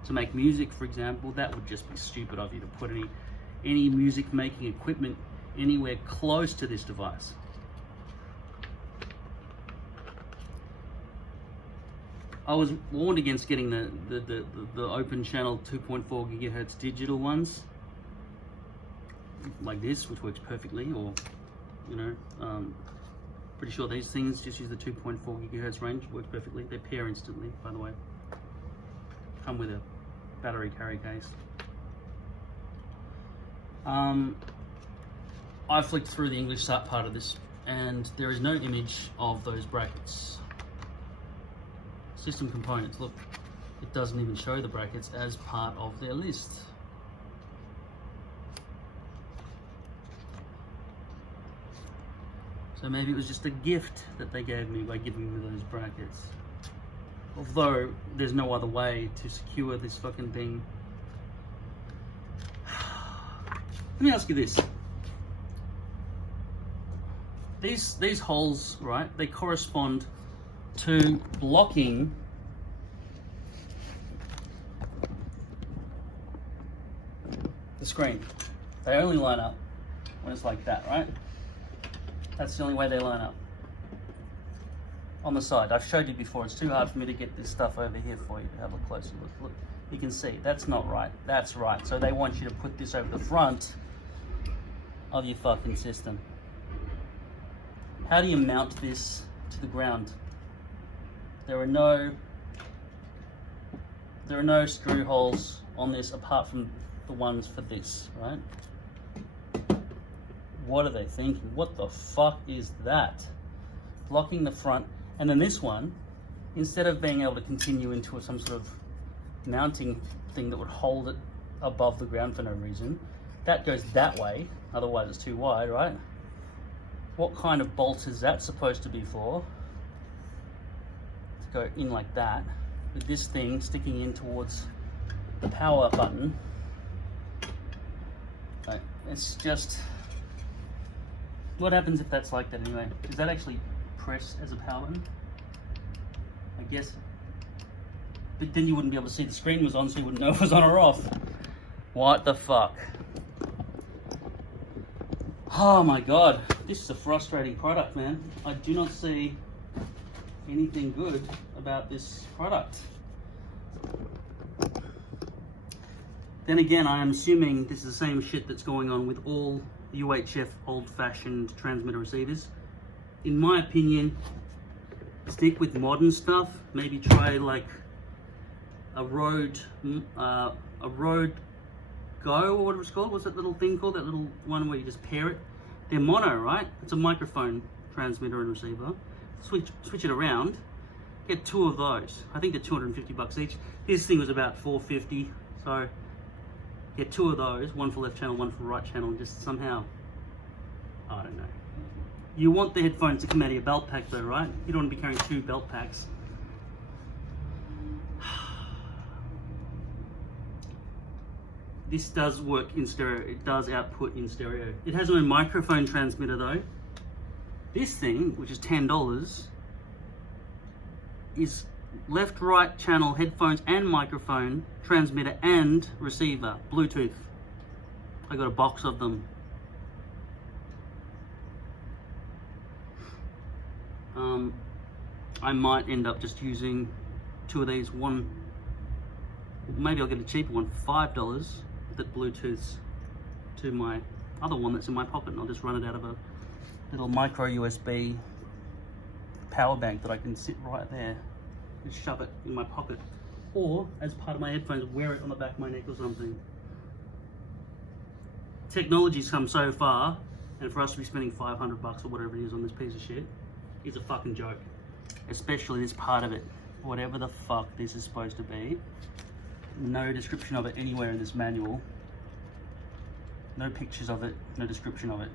to make music, for example. That would just be stupid of you to put any music making equipment anywhere close to this device. I was warned against getting the open channel 2.4 gigahertz digital ones like this, which works perfectly, or pretty sure these things just use the 2.4 gigahertz range, works perfectly. They pair instantly, by the way. Come with a battery carry case. I flicked through the English start part of this and there is no image of those brackets. System components, look, it doesn't even show the brackets as part of their list. So maybe it was just a gift that they gave me by giving me those brackets. Although there's no other way to secure this fucking thing. Let me ask you this. These holes, right, they correspond to blocking the screen. They only line up when it's like that, right? That's the only way they line up. On the side, I've showed you before, it's too hard for me to get this stuff over here for you to have a closer look. Look, you can see, that's not right, that's right. So they want you to put this over the front of your fucking system. How do you mount this to the ground? There are no screw holes on this apart from the ones for this, right? What are they thinking? What the fuck is that? Blocking the front, and then this one, instead of being able to continue into some sort of mounting thing that would hold it above the ground for no reason, that goes that way, otherwise it's too wide, right? What kind of bolt is that supposed to be for? To go in like that, with this thing sticking in towards the power button. Like, it's just, what happens if that's like that anyway? Is that actually pressed as a power button? I guess. But then you wouldn't be able to see the screen was on, so you wouldn't know if it was on or off. What the fuck? Oh my god, this is a frustrating product, man. I do not see anything good about this product. Then again, I am assuming this is the same shit that's going on with all UHF old-fashioned transmitter receivers. In my opinion, stick with modern stuff. Maybe try like a Rode Go, or whatever it's called. What's that little thing called? That little one where you just pair it. They're mono, right? It's a microphone transmitter and receiver. Switch it around. Get two of those. I think they're 250 bucks each. This thing was about 450. So get two of those, one for left channel, one for right channel, and just somehow, I don't know. You want the headphones to come out of your belt pack though, right? You don't want to be carrying two belt packs. This does work in stereo, it does output in stereo. It has no microphone transmitter though. This thing, which is $10, is left, right channel, headphones and microphone, transmitter and receiver, Bluetooth. I got a box of them. I might end up just using two of these. One, maybe I'll get a cheaper one for $5 that Bluetooths to my other one that's in my pocket, and I'll just run it out of a little micro USB power bank that I can sit right there and shove it in my pocket, or as part of my headphones, wear it on the back of my neck or something. Technology's come so far, and for us to be spending 500 bucks or whatever it is on this piece of shit is a fucking joke. Especially this part of it, whatever the fuck this is supposed to be. No description of it anywhere in this manual. No pictures of it, no description of it.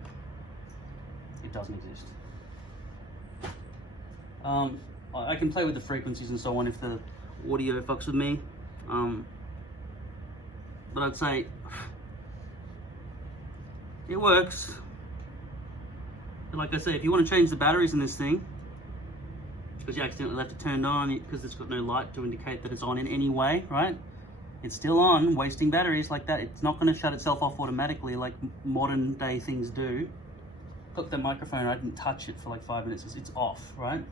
It doesn't exist. I can play with the frequencies and so on if the audio fucks with me. But I'd say it works. But like I say, if you want to change the batteries in this thing, because you accidentally left it turned on because it's got no light to indicate that it's on in any way, right? It's still on, wasting batteries like that. It's not going to shut itself off automatically like modern day things do. Look, the microphone, I didn't touch it for like 5 minutes. It's off, right?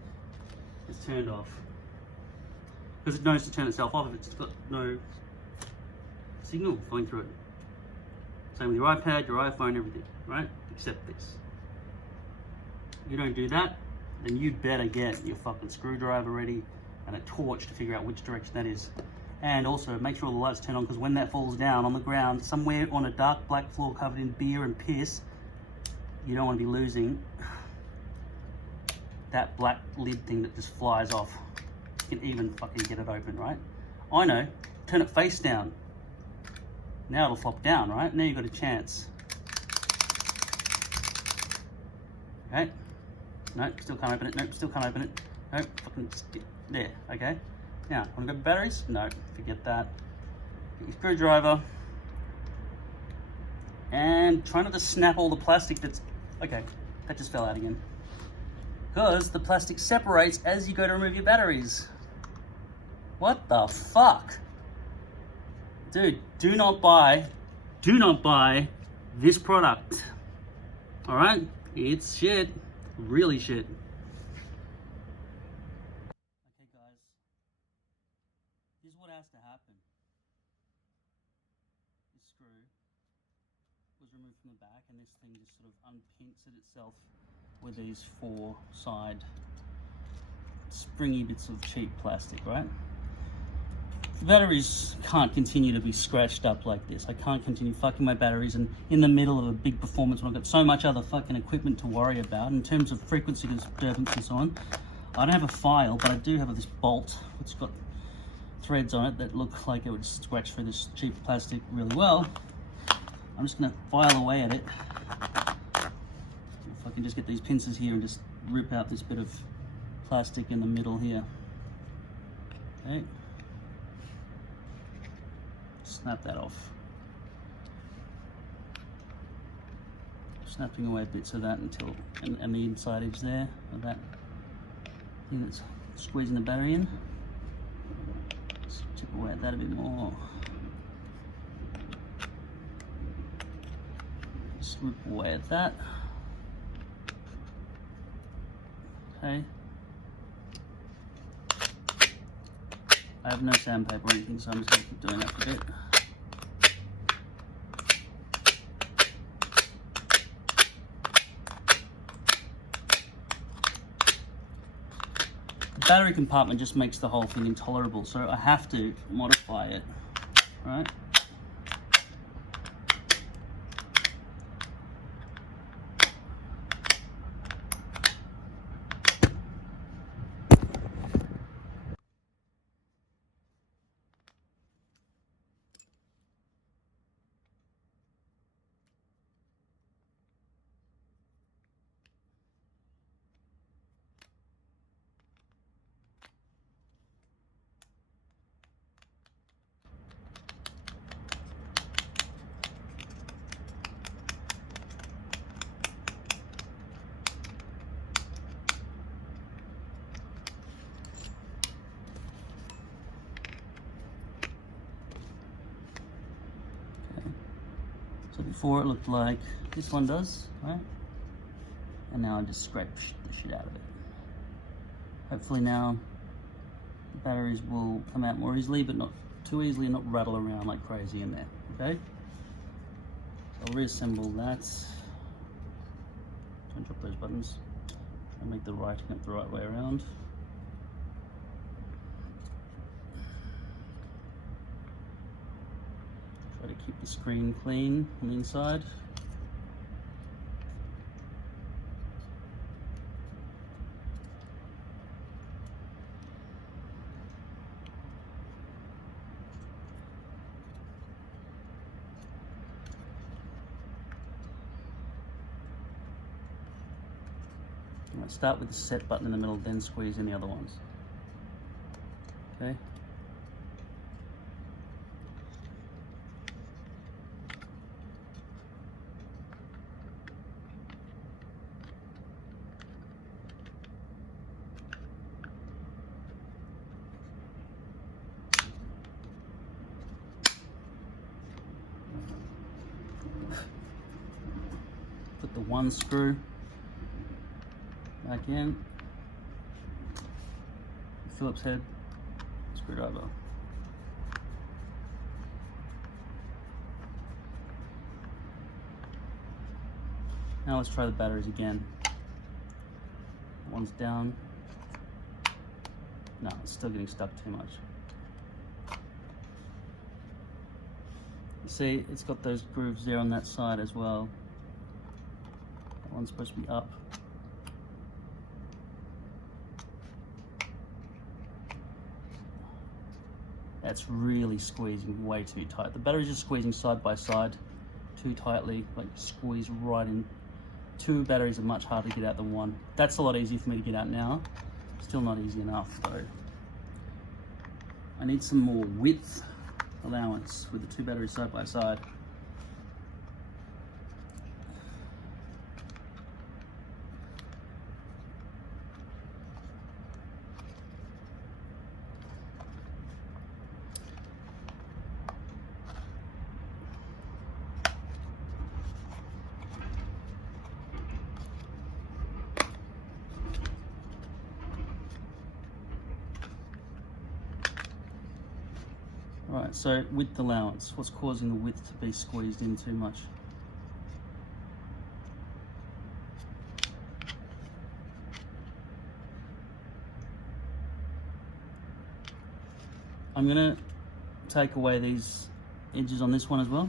It's turned off. Because it knows to turn itself off if it's got no signal going through it. Same with your iPad, your iPhone, everything, right? Except this. You don't do that, then you'd better get your fucking screwdriver ready and a torch to figure out which direction that is. And also make sure all the lights turn on, because when that falls down on the ground, somewhere on a dark black floor covered in beer and piss, you don't want to be losing that black lid thing that just flies off. You can even fucking get it open, right? I know, turn it face down. Now it'll flop down, right? Now you've got a chance. Okay. Nope, still can't open it. Nope, still can't open it. Nope, fucking there, okay. Now, want to go batteries? No, forget that. Get your screwdriver. And try not to snap all the plastic that's, okay, that just fell out again. Because the plastic separates as you go to remove your batteries. What the fuck? Dude, do not buy this product. All right, it's shit, really shit. Okay guys, this is what has to happen. This screw was removed from the back, and this thing just sort of unpinks itself with these 4 side springy bits of cheap plastic, right? The batteries can't continue to be scratched up like this. I can't continue fucking my batteries and in the middle of a big performance when I've got so much other fucking equipment to worry about in terms of frequency disturbance and so on. I don't have a file, but I do have this bolt which has got threads on it that look like it would scratch through this cheap plastic really well. I'm just gonna file away at it. If I can just get these pincers here and just rip out this bit of plastic in the middle here. Okay. Snap that off. Snapping away bits of that until, and the inside edge there of that thing that's squeezing the battery in. Just chip away at that a bit more. Just rip away at that. Okay. I have no sandpaper or anything, so I'm just going to keep doing that for a bit. The battery compartment just makes the whole thing intolerable, so I have to modify it, right? So before it looked like this one does, right? And now I just scratch the shit out of it. Hopefully now the batteries will come out more easily, but not too easily and not rattle around like crazy in there, okay? So I'll reassemble that. Don't drop those buttons. Try and make the writing up the right way around. Try to keep the screen clean on the inside. I'm going to start with the set button in the middle, then squeeze in the other ones. Okay. Put the one screw back in, Phillips head, screwdriver. Now let's try the batteries again. One's down. No, it's still getting stuck too much. See, it's got those grooves there on that side as well. That one's supposed to be up. That's really squeezing way too tight. The battery's just squeezing side by side too tightly, like squeeze right in. Two batteries are much harder to get out than one. That's a lot easier for me to get out now. Still not easy enough though. I need some more width allowance with the two batteries side by side. Alright, so width allowance. What's causing the width to be squeezed in too much? I'm going to take away these edges on this one as well.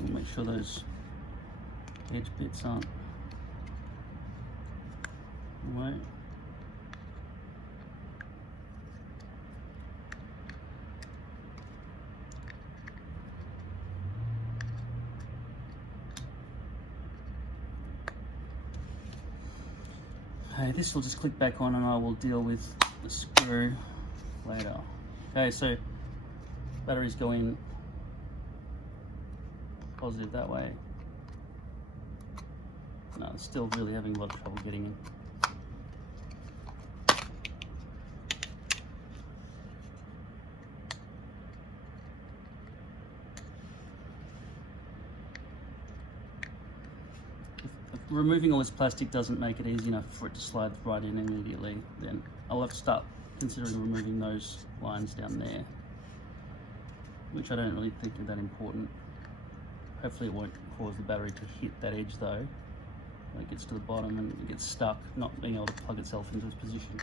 We'll make sure those edge bits aren't away. Okay, this will just click back on and I will deal with the screw later. Okay, so batteries go in positive that way. No, it's still really having a lot of trouble getting in. If removing all this plastic doesn't make it easy enough for it to slide right in immediately, then I'll have to start considering removing those lines down there, which I don't really think are that important. Hopefully it won't cause the battery to hit that edge though, when it gets to the bottom and it gets stuck, not being able to plug itself into its position.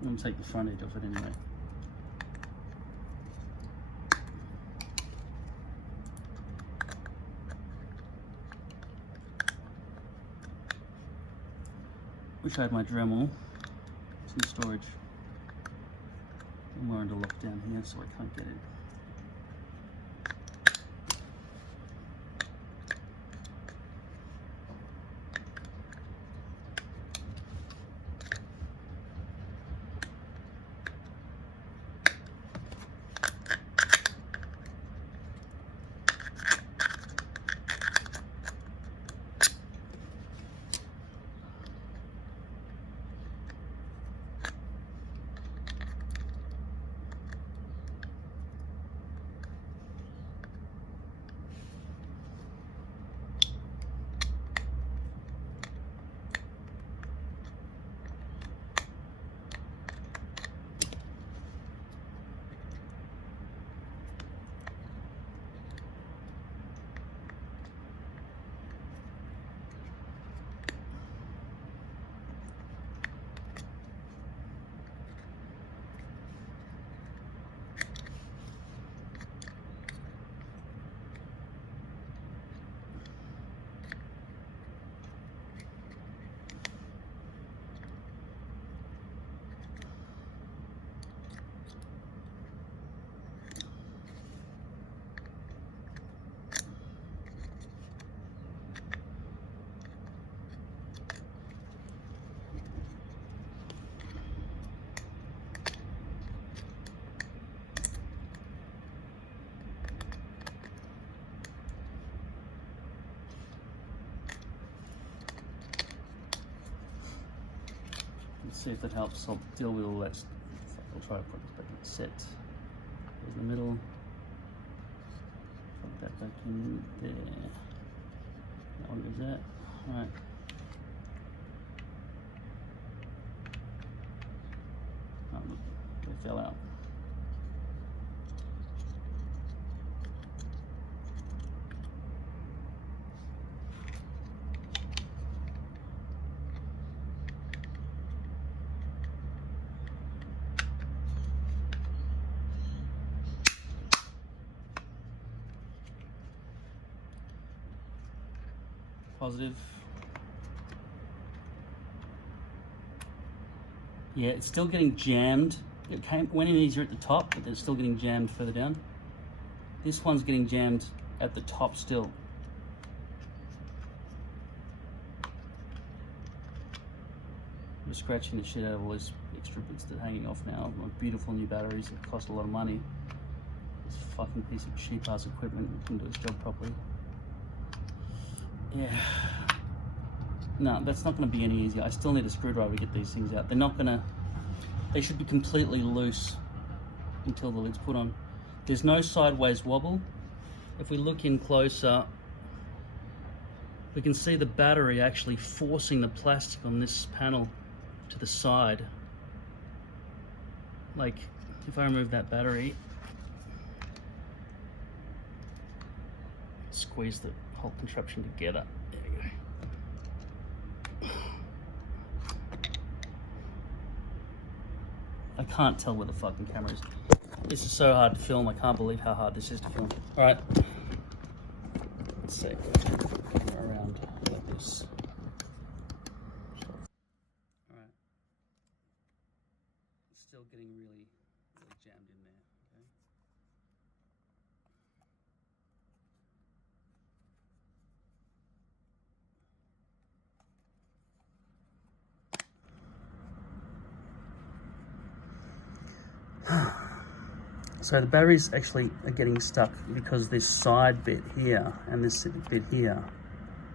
I'm going to take the front edge off it anyway. Wish I had my Dremel. It's in storage. We're under lockdown here, so I can't get it. see if that helps. I'll deal with all that. I'll try to put this back in the set. There's the middle. Put that back in there. That one goes there. All right. Oh, look, they fell out. Positive. Yeah, it's still getting jammed. It went in easier at the top, but it's still getting jammed further down. This one's getting jammed at the top still. I'm scratching the shit out of all these extra bits that are hanging off now. My beautiful new batteries that cost a lot of money. This fucking piece of cheap ass equipment can do its job properly. Yeah. No, that's not going to be any easier. I still need a screwdriver to get these things out. They're not going to... They should be completely loose until the lid's put on. There's no sideways wobble. If we look in closer, we can see the battery actually forcing the plastic on this panel to the side. Like, if I remove that battery, squeeze the whole contraption together. There we go. I can't tell where the fucking camera is. This is so hard to film. I can't believe how hard this is to film. All right. Let's see. Around like this. All right. It's still getting really jammed in there. Okay. So the batteries actually are getting stuck because this side bit here and this bit here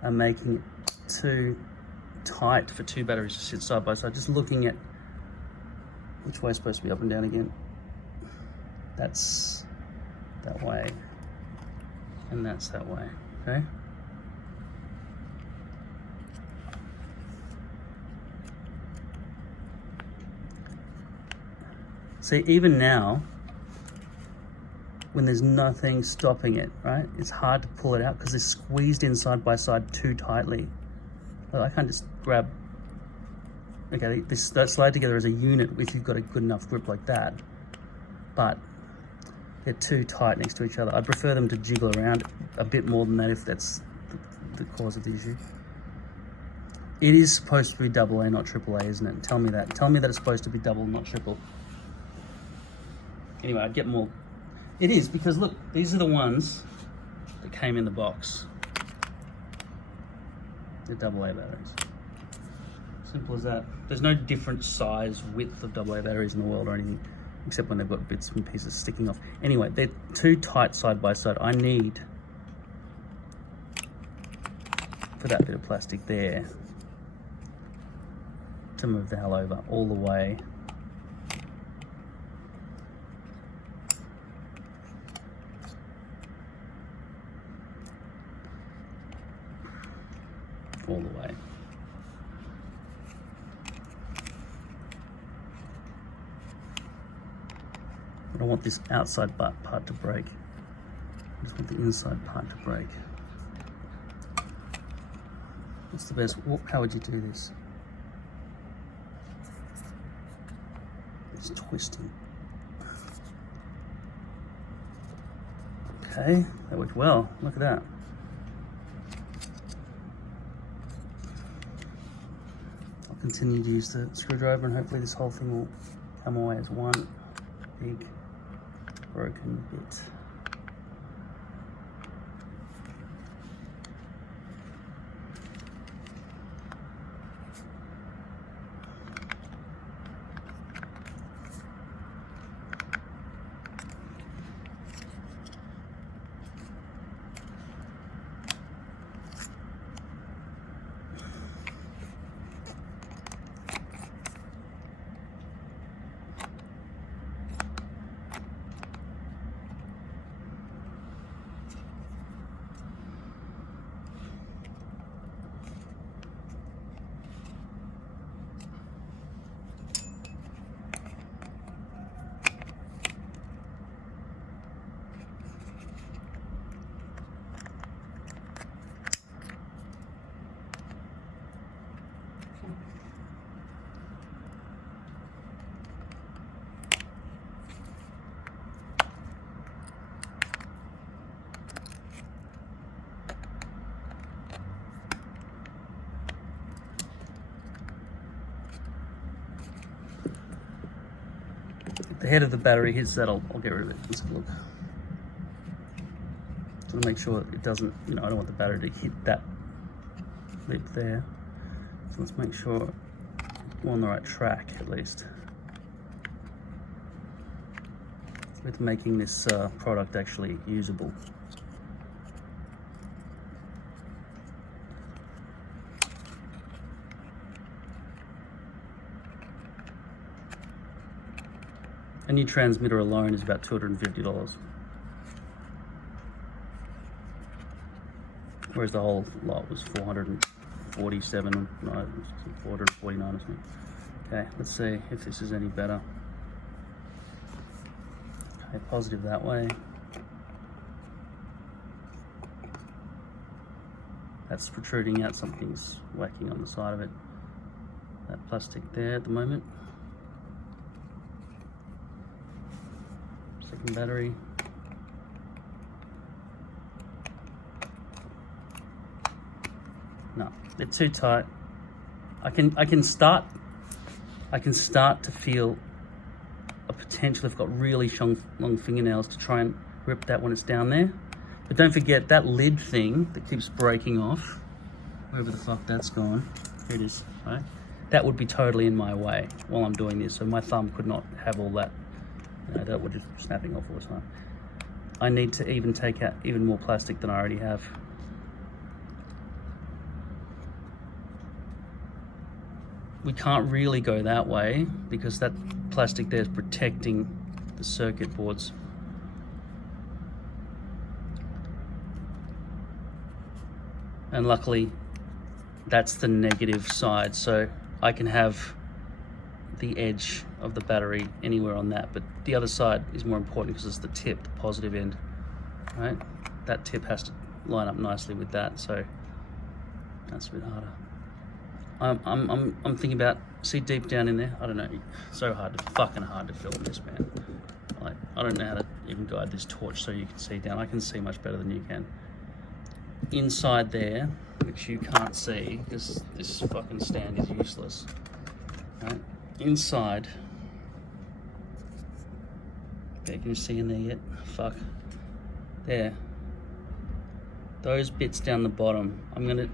are making it too tight for two batteries to sit side by side. Just looking at which way is supposed to be up and down again. That's that way and that's that way, okay? See, even now, when there's nothing stopping it, right? It's hard to pull it out because it's squeezed in side by side too tightly. But I can't just grab, okay, that slide together as a unit if you've got a good enough grip like that. But they're too tight next to each other. I prefer them to jiggle around a bit more than that if that's the cause of the issue. It is supposed to be AA, not AAA, isn't it? Tell me that. Tell me that it's supposed to be double, not triple. Anyway, I'd get more. It is, because look, these are the ones that came in the box. They're AA batteries. Simple as that. There's no different size width of AA batteries in the world or anything, except when they've got bits and pieces sticking off. Anyway, they're too tight side by side. I need, for that bit of plastic there, to move the hell over all the way. All the way. I don't want this outside part to break. I just want the inside part to break. What's the best? How would you do this? It's twisting. Okay, that worked well. Look at that. Continue to use the screwdriver and hopefully this whole thing will come away as one big broken bit. head of the battery hits that, I'll get rid of it. Let's have a look. Just want to make sure it doesn't, you know, I don't want the battery to hit that lip there. So let's make sure we're on the right track at least with making this product actually usable. A new transmitter alone is about $250. Whereas the whole lot was $447, no, it was $449 or something. Okay, let's see if this is any better. Okay, positive that way. That's protruding out, something's whacking on the side of it. That plastic there at the moment. Second battery. No, they're too tight. I can start to feel a potential if I've got really long fingernails to try and rip that when it's down there. But don't forget that lid thing that keeps breaking off, wherever the fuck that's gone. Here it is, right? That would be totally in my way while I'm doing this, so my thumb could not have all that. You know, that would just snapping off all the time. I need to even take out even more plastic than I already have. We can't really go that way because that plastic there is protecting the circuit boards. And luckily, that's the negative side, so I can have the edge of the battery anywhere on that, but the other side is more important because it's the tip, the positive end, right? That tip has to line up nicely with that, so that's a bit harder. I'm thinking about, see deep down in there, I don't know, so fucking hard to film this, man. Like, I don't know how to even guide this torch so you can see down. I can see much better than you can. Inside there, which you can't see because this fucking stand is useless, right? Inside, okay, can you see in there yet? Fuck. There. Those bits down the bottom, I'm gonna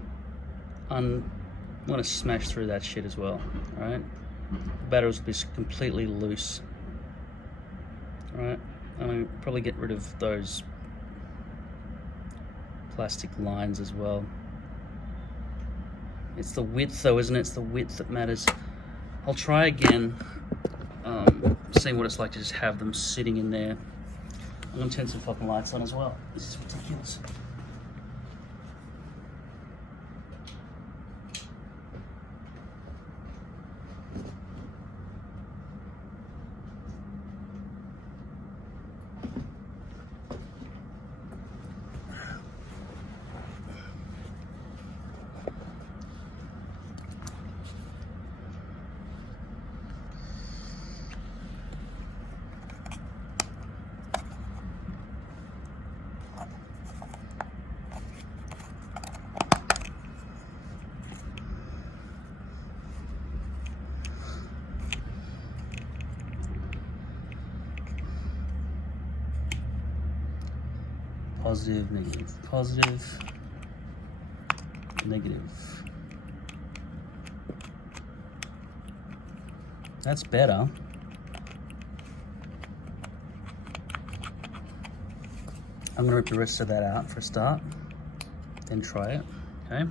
smash through that shit as well, alright? The batteries will be completely loose. Alright, I'm gonna probably get rid of those plastic lines as well. It's the width though, isn't it? It's the width that matters. I'll try again, seeing what it's like to just have them sitting in there. I'm gonna turn some fucking lights on as well. This is ridiculous. Positive, negative, positive, negative. That's better. I'm gonna rip the rest of that out for a start, then try it, okay?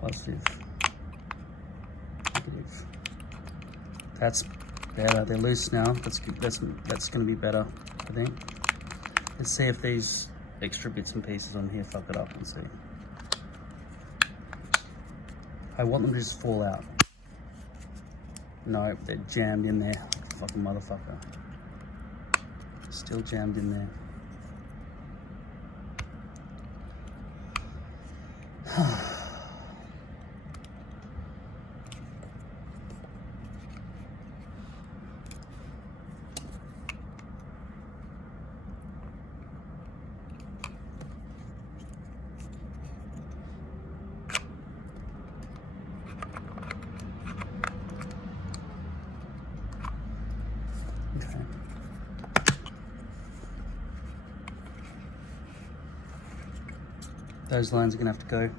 Positive, negative. That's better. They're loose now. That's going to be better, I think. Let's see if these extra bits and pieces on here fuck it up and see. I want them to just fall out. No, they're jammed in there. Like a fucking motherfucker. Still jammed in there. Okay. Those lines are gonna have to go.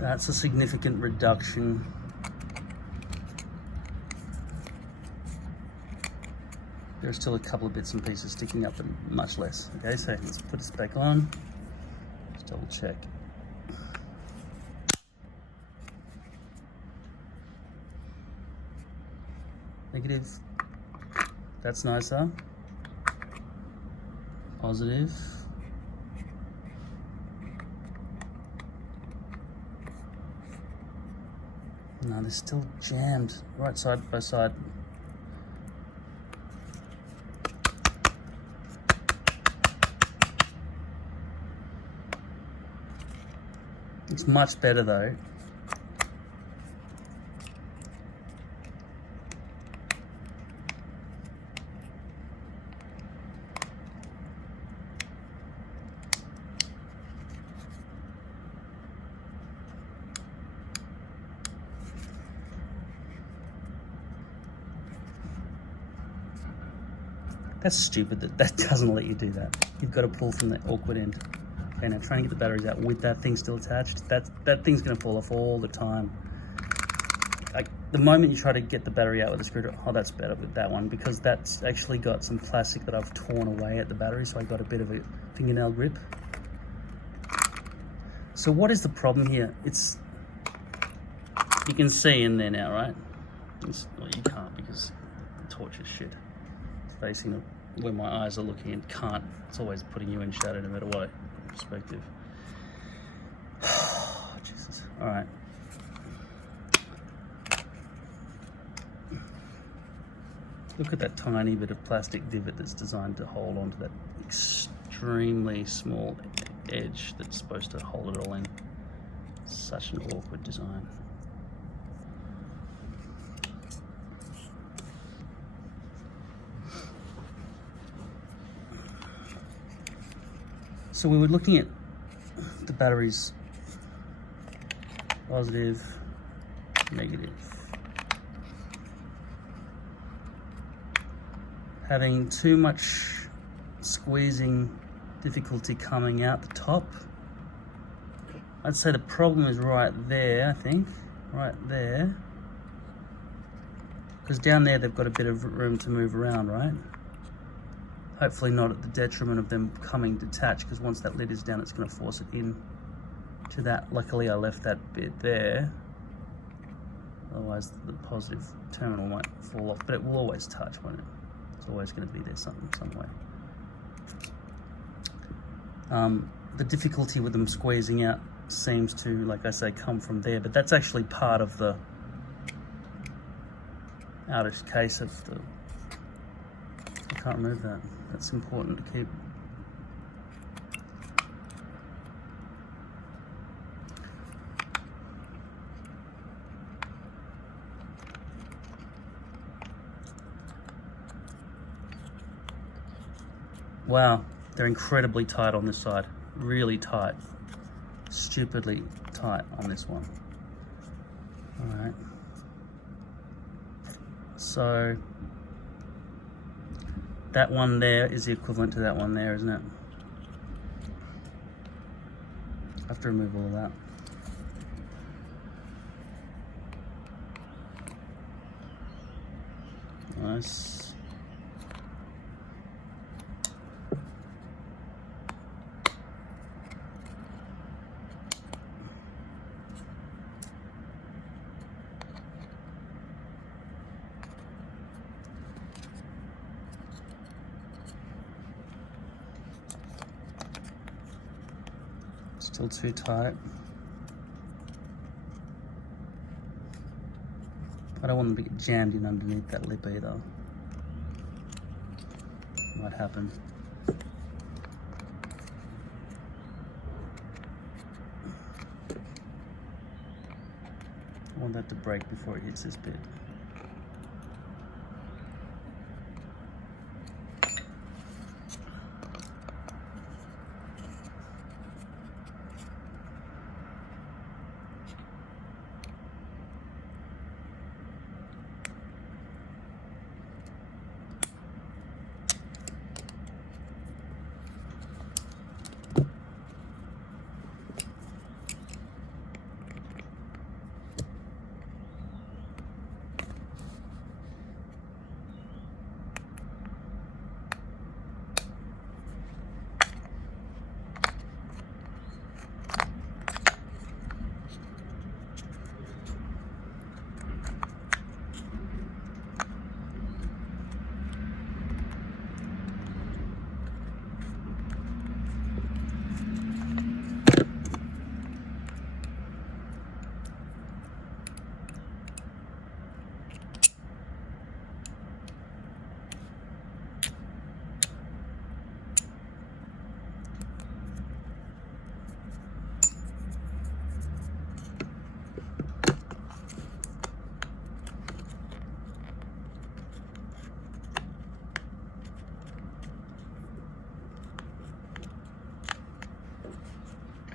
That's a significant reduction. There's still a couple of bits and pieces sticking up, but much less. Okay, so let's put this back on. Just double check. Negative. That's nicer. Positive. No, they're still jammed, right side by side. It's much better though. That's stupid that doesn't let you do that. You've got to pull from the awkward end. Okay, now trying to get the batteries out with that thing still attached. That thing's going to fall off all the time. Like the moment you try to get the battery out with a screwdriver, oh, that's better with that one because that's actually got some plastic that I've torn away at the battery, so I got a bit of a fingernail grip. So what is the problem here? You can see in there now, right? Well, you can't because the torch is shit. It's facing where my eyes are looking and can't. It's always putting you in shadow no matter what perspective. Oh, Jesus. All right. Look at that tiny bit of plastic divot that's designed to hold onto that extremely small edge that's supposed to hold it all in. Such an awkward design. So we were looking at the batteries, positive, negative. Having too much squeezing difficulty coming out the top. I'd say the problem is right there, I think, right there. Because down there they've got a bit of room to move around, right? Hopefully not at the detriment of them coming detached, because once that lid is down it's going to force it in to that. Luckily I left that bit there, otherwise the positive terminal might fall off, but it will always touch, won't it? It's always going to be there some way. The difficulty with them squeezing out seems to, like I say, come from there, but that's actually part of the outer case of the... I can't remove that. That's important to keep. Wow, they're incredibly tight on this side. Really tight. Stupidly tight on this one. All right. So that one there is the equivalent to that one there, isn't it? I have to remove all of that. Nice. Still too tight. I don't want them to get jammed in underneath that lip either. Might happen. I want that to break before it hits this bit.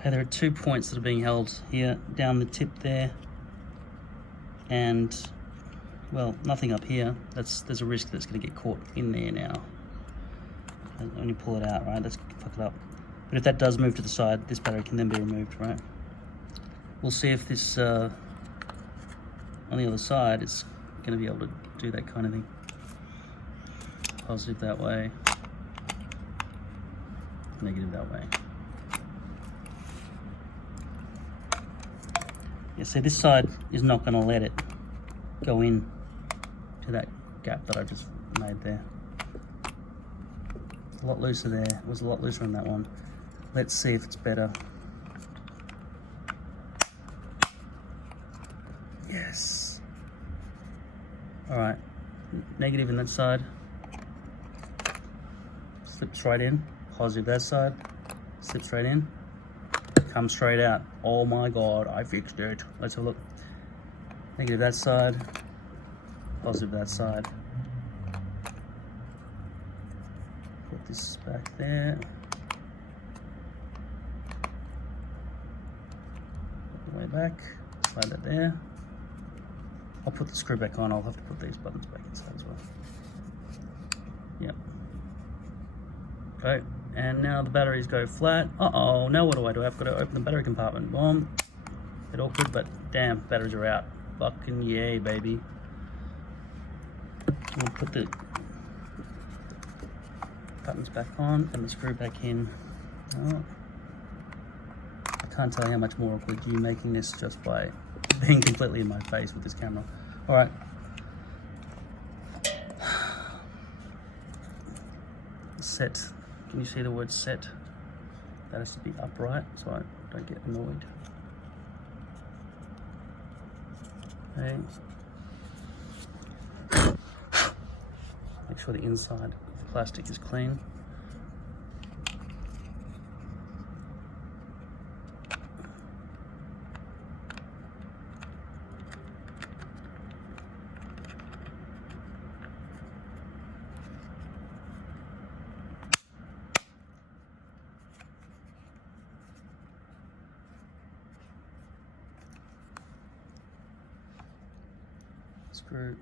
Okay, there are 2 points that are being held here, down the tip there, and, well, nothing up here. There's a risk that's going to get caught in there now. When you pull it out, right, that's fuck it up. But if that does move to the side, this battery can then be removed, right? We'll see if this, on the other side, it's going to be able to do that kind of thing. Positive that way, negative that way. Yeah, see, this side is not going to let it go in to that gap that I just made there. A lot looser there. It was a lot looser on that one. Let's see if it's better. Yes. All right. negative in that side. Slips right in. Positive that side. Slips right in. Comes straight out. Oh my god, I fixed it. Let's have a look. Negative that side. Positive that side. Put this back there. All the way back. Slide that there. I'll put the screw back on. I'll have to put these buttons back inside as well. Yep. Okay, and now the batteries go flat. Uh-oh, now what do I do? I've got to open the battery compartment. Boom. Bit awkward, but damn, batteries are out. Fucking yay, baby. I'll put the buttons back on and the screw back in. Oh. I can't tell you how much more awkward you making this just by being completely in my face with this camera. All right. Set. Can you see the word set? That has to be upright so I don't get annoyed. Okay. Make sure the inside of the plastic is clean. Screw.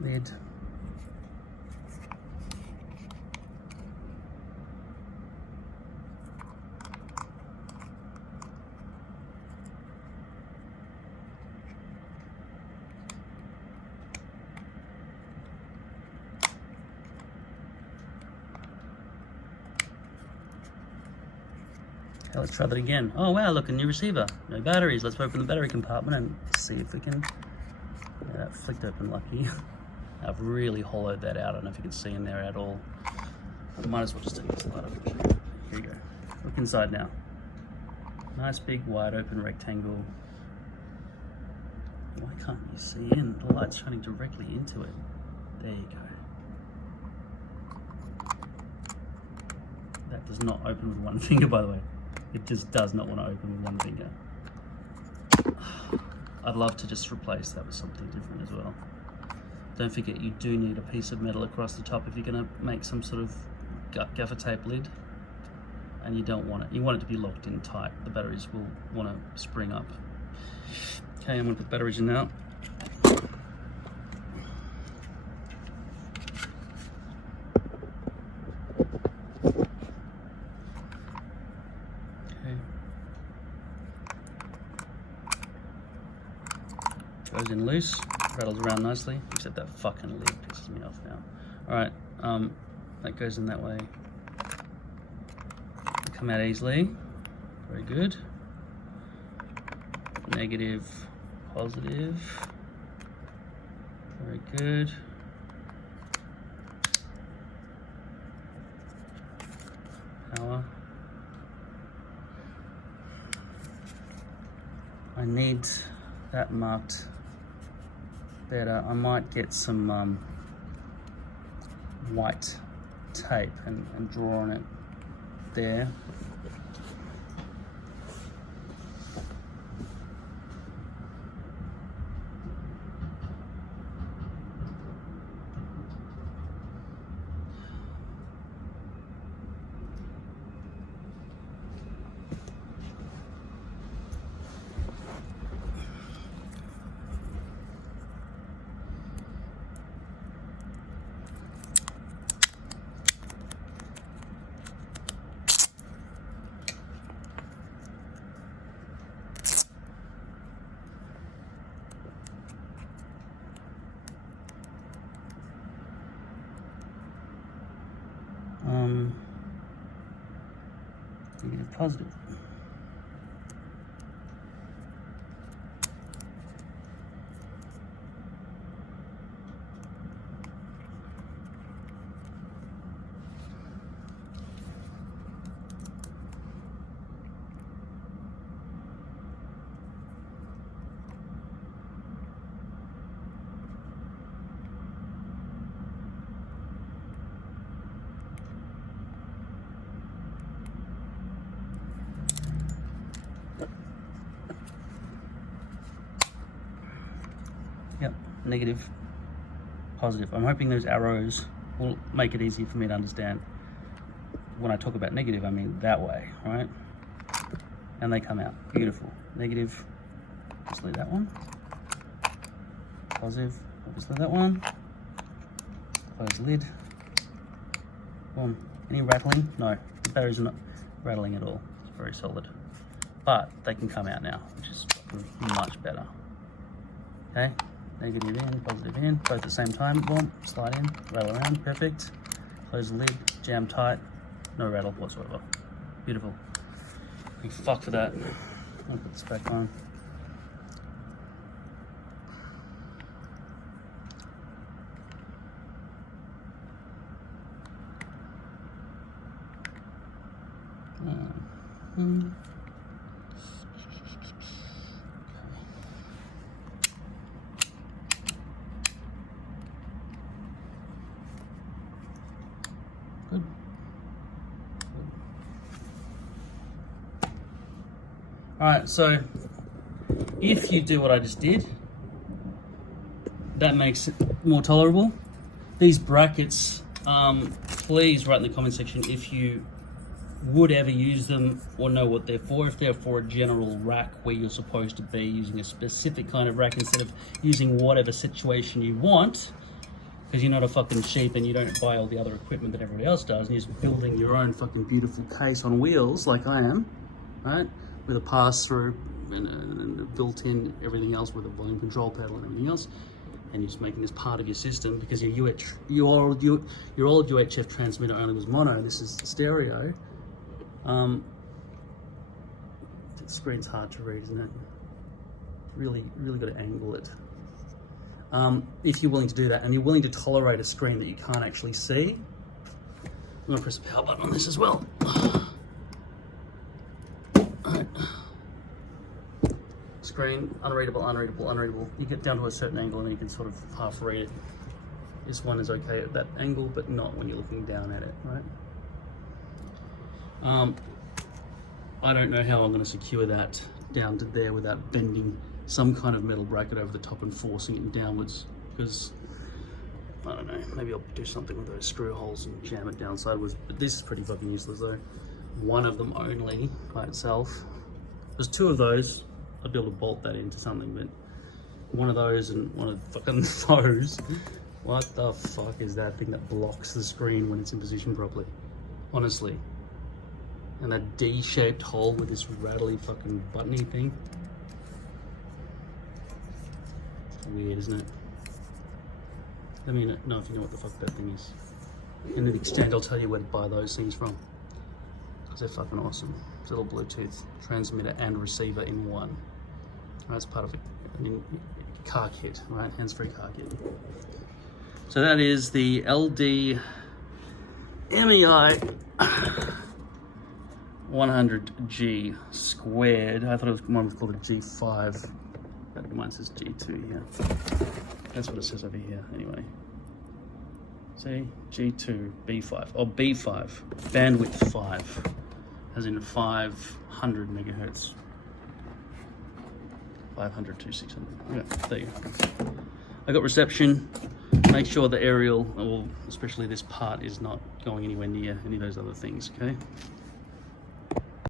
Lid. Okay, let's try that again. Oh wow, look, a new receiver. No batteries. Let's open the battery compartment and see if we can... Yeah, that flicked open lucky. I've really hollowed that out. I don't know if you can see in there at all. I might as well just take this light off. Here you go. Look inside now. Nice big wide open rectangle. Why can't you see in? The light's shining directly into it. There you go. That does not open with one finger, by the way. It just does not want to open with one finger. I'd love to just replace that with something different as well. Don't forget, you do need a piece of metal across the top if you're going to make some sort of gaffer tape lid. And you don't want it. You want it to be locked in tight. The batteries will want to spring up. Okay, I'm going to put batteries in now. Goes in loose, rattles around nicely, except that fucking lid pisses me off now. Alright, that goes in that way. Come out easily, very good. Negative, positive, very good. Power. I need that marked better. I might get some white tape and draw on it there. Negative, positive. Yep, negative, positive. I'm hoping those arrows will make it easier for me to understand. When I talk about negative, I mean that way, right? And they come out, beautiful. Negative, obviously that one. Positive, obviously that one. Close the lid. Boom. Any rattling? No, the batteries are not rattling at all. It's very solid. But they can come out now, which is much better. Okay, negative in, positive in, both at the same time. Boom, slide in, rattle around, perfect. Close the lid, jam tight, no rattle whatsoever. Beautiful. Thank fuck for that. I'll put this back on. Good. All right, so if you do what I just did, that makes it more tolerable. These brackets, please write in the comment section if you would ever use them or know what they're for. If they're for a general rack where you're supposed to be using a specific kind of rack instead of using whatever situation you want, because you're not a fucking sheep and you don't buy all the other equipment that everybody else does, and you're just building your own fucking beautiful case on wheels like I am, right? With a pass-through and a built-in everything else with a volume control pedal and everything else, and you're just making this part of your system because your old UHF transmitter only was mono, this is stereo. The screen's hard to read, isn't it? Really got to angle it. If you're willing to do that and you're willing to tolerate a screen that you can't actually see, I'm going to press the power button on this as well. Alright. Screen, unreadable. You get down to a certain angle and then you can sort of half read it. This one is okay at that angle, but not when you're looking down at it, right? I don't know how I'm going to secure that down to there without bending some kind of metal bracket over the top and forcing it downwards, because I don't know, maybe I'll do something with those screw holes and jam it down sideways, but this is pretty fucking useless though. One of them only by itself. There's two of those, I'd be able to bolt that into something, but one of those and one of fucking those, what the fuck is that thing that blocks the screen when it's in position properly? Honestly. And that D-shaped hole with this rattly fucking buttony thing. Weird, isn't it? Let me know if you know what the fuck that thing is. In the exchange, I'll tell you where to buy those things from, because they're fucking awesome. It's a little Bluetooth transmitter and receiver in one. That's part of it. I mean, car kit, right? Hands-free car kit. So that is the LD MEI100G squared. I thought it was one was called a G5. But mine says G2 here. That's what it says over here anyway. See? G2, B5. Oh, B5. Bandwidth 5. As in 500 megahertz. 500 to 600. Yeah, there you go. I got reception. Make sure the aerial, or especially this part, is not going anywhere near any of those other things, okay?